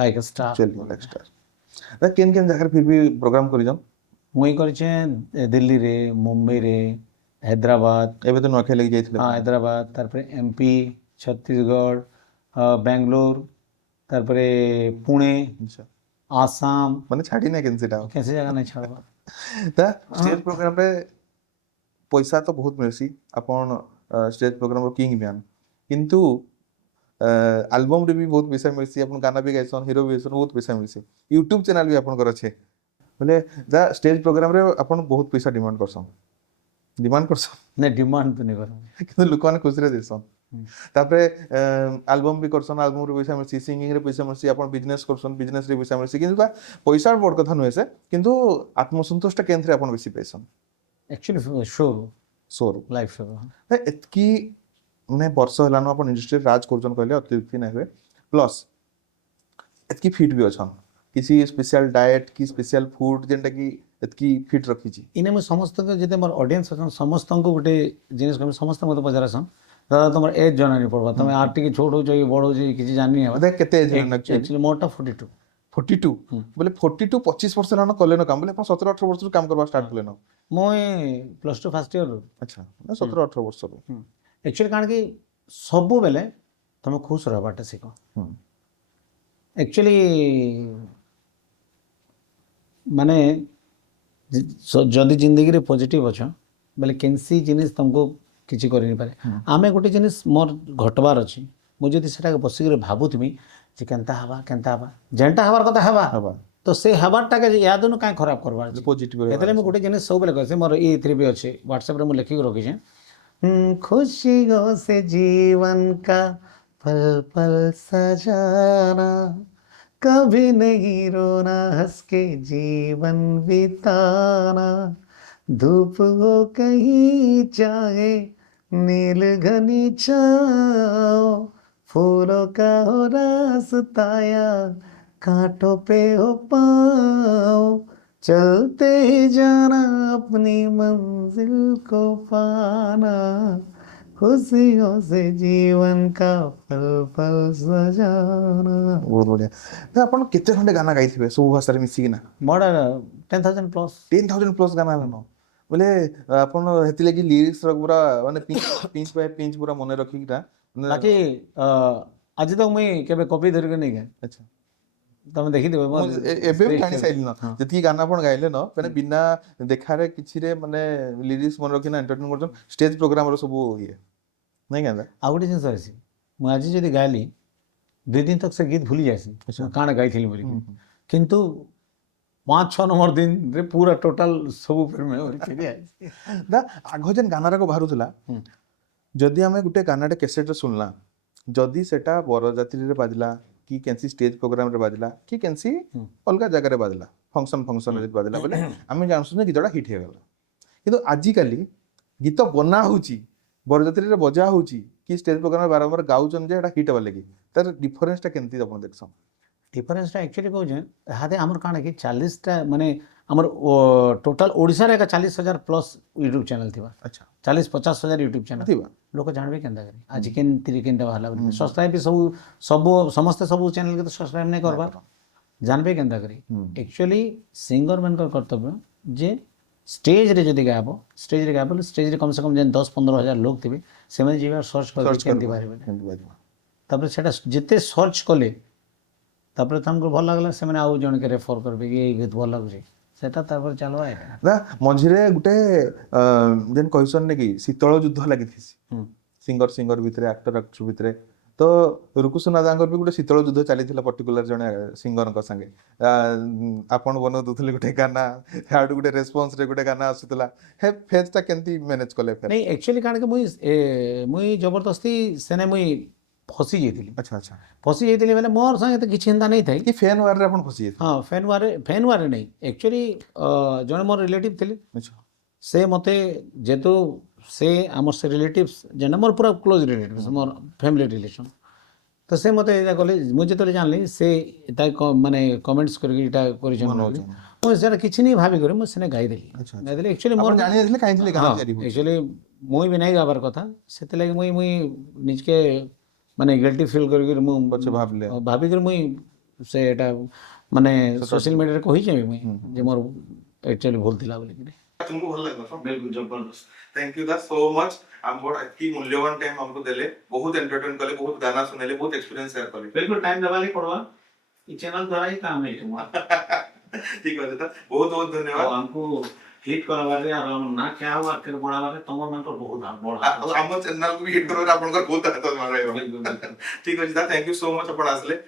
ଲାଇକ୍ ଏ ଷ୍ଟାର୍ କେନ୍ କେନ୍ ଜାଗାରେ ଫିର୍ ବି ପ୍ରୋଗ୍ରାମ କରିଛନ୍ ମୁଇଁ କରିଛେ ଦିଲ୍ଲୀରେ ମୁମ୍ବାଇରେ ହାଇଦ୍ରାବାଦ ଏବେ ତ ନୂଆଖାଇ ଲାଗି ଯାଇଥିଲେ ହଁ ହାଇଦ୍ରାବାଦ ତାରପରେ MP ଛତିଶଗଡ଼ ବାଙ୍ଗଲୋର ତାରପରେ ପୁणे ଆସାମ ମାନେ ଛାଡ଼ି ନାଇଁ କେନ୍ ସେଟା କେନ୍ସି ଜାଗା ନାଇଁ ଛାଡ଼ବା ତା ଷ୍ଟେଜ ପ୍ରୋଗ୍ରାମରେ ପଇସା ତ ବହୁତ ମିଳୁଛି ଆପଣ ଷ୍ଟେଜ ପ୍ରୋଗ୍ରାମର କିଙ୍ଗ ମ୍ୟାନ୍ କିନ୍ତୁ ଆଲବମ୍ରେ ବି ବହୁତ ପଇସା ମିଳୁଛି ଆପଣ ଗାନା ବି ଗାଇସନ୍ ହିରୋ ବି ଗାଇସନ୍ ବହୁତ ପଇସା ମିଳୁଛି ୟୁଟ୍ୟୁବ୍ ଚ୍ୟାନେଲ୍ ବି ଆପଣଙ୍କର ଅଛେ ବୋଲେ ଯା ଷ୍ଟେଜ ପ୍ରୋଗ୍ରାମରେ ଆପଣ ବହୁତ ପଇସା ଡିମାଣ୍ଡ କରସନ୍ ନାଇଁ ଡିମାଣ୍ଡ ତ ନାଇଁ କର କିନ୍ତୁ ଲୋକମାନେ ଖୁସିରେ ଦେଇସନ୍ ତାପରେ ଆଲବମ୍ ବି କରସନ୍ ଆଲବମ୍ରେ ପଇସା ମିଳୁଛି ସିଙ୍ଗିଂରେ ପଇସା ମିଳୁଛି ଆପଣ ବିଜନେସ୍ କରସନ୍ ବିଜନେସ୍ରେ ପଇସା ମିଳୁଛି କିନ୍ତୁ ପଇସା ବଡ଼ କଥା ନୁହେଁ ସେ କିନ୍ତୁ ଆତ୍ମସନ୍ତୋଷଟା କେନ୍ଥିରେ ଆପଣ ବେଶୀ ପାଇସନ୍ ଆକ୍ଚୁଆଲି ଶୋ ସୋରୁ ଲାଇଭ୍ ଶୋ ଏତ୍କି ମାନେ ବର୍ଷ ହେଲାନ ଆପଣ ଇଣ୍ଡଷ୍ଟ୍ରିରେ ରାଜ କରୁଛନ୍ କହିଲେ ଅତ୍ୟୁକ୍ତି ନାଇଁ ହୁଏ ପ୍ଲସ୍ ଏତ୍କି ଫିଟ୍ ବି ଅଛନ୍ କିଛି ସ୍ପେଶିଆଲ ଡାଏଟ୍ କି ସ୍ପେଶିଆଲ ଫୁଡ୍ ଯେନ୍ଟା କି ଏତ୍କି ଫିଟ୍ ରଖିଛି ଇନେ ମୁଁ ସମସ୍ତଙ୍କୁ ଯେତେ ମୋର ଅଡ଼ିଏନ୍ସ ଅଛନ୍ ସମସ୍ତଙ୍କୁ ଗୋଟେ ଜିନିଷ କହିବି ସମସ୍ତେ ମୋତେ ପଚାରସନ୍ ଦାଦା ତୁମର ଏଜ୍ ଜଣା ନାଇଁ ପଡ଼ବା ତୁମେ ଆର୍ ଟିକେ ଛୋଟ ହଉଛ କି ବଡ଼ ହଉଛ କିଛି ଜାନି ହେବା କେତେ ଏଜ୍ ହେଲାନ ଆକ୍ଚୁଆଲି ମୋରଟା 42 42 बोले 42 25 वर्ष लान कले न काम बोले अपन 17 18 वर्ष काम करबा स्टार्ट कले न मुई प्लस टू फर्स्ट इयर अच्छा 17 18 वर्ष एक्चुअली कारण कि सबु बेले तुम खुश रहबाटा शिख एक्चुअली माने जदि जिंदगी रे पॉजिटिव अच्छ बोले केनसी जिनिस तुमको किछि करि नि पारे आमे गोटे जिनिस मोर घटबार अछि मु जदि सेटा बसिक भाबुथि जे केनता हवा जेनता हबार कथा हवा तो से हबारटा के याद न काई खराब करबार अछि पॉजिटिव एतले मु गोटे जिनिस सब बेले कहसे मोर ई थ्री भी अछि व्हाट्सएप रे मु लिखि के रखि छे खुशियों से जीवन का पल पल सजाना कभी नहीं रोना हंस के जीवन बिताना धूप हो कहीं चाहे नील घनी छाओ फूलों का हो रास्ता या कांटों पे हो पाओ चलते ही जाना अपनी मंजिल को पाना खुशियों से जीवन का पल पल सजाना बहुत बढ़िया ना अपन केते खंडे गाना गाइथिबे सब भाषा रे मिसी किना मोर 10,000 प्लस 10,000 प्लस गाना गानो बोले अपन हेतिले कि लिरिक्स रो पूरा माने पिंच बाय पिंच पूरा मने रखिकिटा बाकी आज तक मुई केबे कॉपी धर के नहीं गए अच्छा तमे देखि देबे ମୁଁ ଏବେ ବି ଜାଣି ସାରିଲି ନା ଯେତିକି ଗାନା ଆପଣ ଗାଇଲେ ନ ମାନେ ବିନା ଦେଖାରେ କିଛିରେ ମାନେ ଲିରିକ୍ସ ମନେ ରଖିନା ଏଣ୍ଟରଟେନ କରୁଛନ୍ ଷ୍ଟେଜ ପ୍ରୋଗ୍ରାମର ସବୁ ଇଏ ନାଇଁ କେନ୍ତା ଆଉ ଗୋଟେ ଜିନିଷ ଅଛି ମୁଁ ଆଜି ଯଦି ଗାଇଲି 2 दिन तक से गीत भूली जासी काण गाइथिली बोली किंतु 5-6 नंबर दिन रे पूरा टोटल सब फिल्म में फेरी आइसी ନା ଆଗ ଯେନ୍ ଗାନାରାକ ବାହାରୁଥିଲା ଯଦି ଆମେ ଗୋଟେ ଗାନାଟେ କ୍ୟାସେଟରେ ଶୁଣିଲା ଯଦି ସେଟା ବରଯାତ୍ରୀରେ ବାଜିଲା କି କେନ୍ସି ଷ୍ଟେଜ ପ୍ରୋଗ୍ରାମରେ ବାଜିଲା କି କେନ୍ସି ଅଲଗା ଜାଗାରେ ବାଜିଲା ଫଙ୍କସନରେ ଯଦି ବାଜିଲା ବୋଲେ ଆମେ ଜାଣୁଛୁ ଯେ ଗୀତଟା ହିଟ୍ ହେଇଗଲା କିନ୍ତୁ ଆଜିକାଲି ଗୀତ ବନା ହଉଛି ବରଯାତ୍ରୀରେ ବଜା ହଉଛି କି ଷ୍ଟେଜ ପ୍ରୋଗ୍ରାମରେ ବାରମ୍ବାର ଗାଉଛନ୍ ଯେ ଏଟା ହିଟ୍ ହେବା ଲାଗି ତାର ଡିଫରେନ୍ସଟା କେମିତି ଆପଣ ଦେଖସନ୍ डिफरेंसटा एक्चुअली कहूँ हाथे आमर काण कि 40टा माने आमर टोटल ओडिशा रे 40,000 प्लस यूट्यूब चैनल थिबा अच्छा 40-50,000 यूट्यूब चैनल थिबा लोक जानबे केनता करी आज केन तिरिकेनटा बाहला सब्सक्राइब भी सब समस्त सब चैनल के तो सब्सक्राइब नहीं करबा जानबे केनता करी एक्चुअली सिंगर मानकर कर्तव्य जे स्टेज रे जदि गाबो स्टेज रे कम से कम जेन 10-15 हजार लोग थिबे से माने जीवा सर्च कर केनती बारे तब सेटा जिते सर्च कले तापर तुमको भल लागला से माने आउ जण के रेफर करबे कि ए गीत भल लागुଛି सेटा तापर चलवा एटा ना मझिरे गुटे जेन कहसन ने कि शीतल युद्ध लागिथिसी सिंगर भितरे एक्टर भितरे तो रुकुसुना दांगर भी गुटे शीतल युद्ध चलीथिला पर्टिकुलर जने सिंगर का संगे आपण बनो दुथले गुटे गाना हाडू गुटे रेस्पॉन्स रे गुटे गाना आसुतला हे फेज ता केंती मैनेज कले फेर नहीं एक्चुअली काण के मुई जबरदस्ती सेने मुई फसी जेतिली अच्छा अच्छा फसी जेतिली माने मोर संगे तो किछि चिंता नहीं थाई कि फैन वार रे आपण फसी हां फैन वारे नहीं एक्चुअली जने मोर रिलेटिव थिले अच्छा से मते जेतु से हमर से रिलेटिव्स जने मोर पूरा क्लोज रिलेटिव्स मोर फैमिली रिलेशन तो से मते एटा कहले मुझे तो जानली से एटा माने कमेंट्स करके एटा करिछन मो सेटा किछि नहीं भाबी करे मो सेने गाई देली एक्चुअली मोर जानि देले काहे दिले गाना जारी एक्चुअली मुई भी नहीं गाबार कथा सेते लागि मुई निजके माने गिल्टी फील करके मु बच्चे भाबले भाबी कर मुई से एटा माने सोशल मीडिया रे कहि छै मुई जे मोर एक्चुअली भूल थिला बोली कि तुमको भल लागला बिल्कुल जबरदस्त थैंक यू दा सो मच हम बड़ अति मूल्यवान टाइम हमको देले बहुत एंटरटेन कले बहुत गाना सुनेले बहुत एक्सपीरियंस शेयर कले बिल्कुल टाइम दबाले पड़वा ई चैनल द्वारा ही काम है तुम्हारा ठीक है दा बहुत बहुत धन्यवाद हमको हिट करबारे और हम ना क्या हुआ फिर बड़ाबारे तमर मन को बहुत बड़ा हम चैनल को भी हिट करो आपन को बहुत हाथ मार रहे हो ठीक है दा थैंक यू सो मच अपन आसले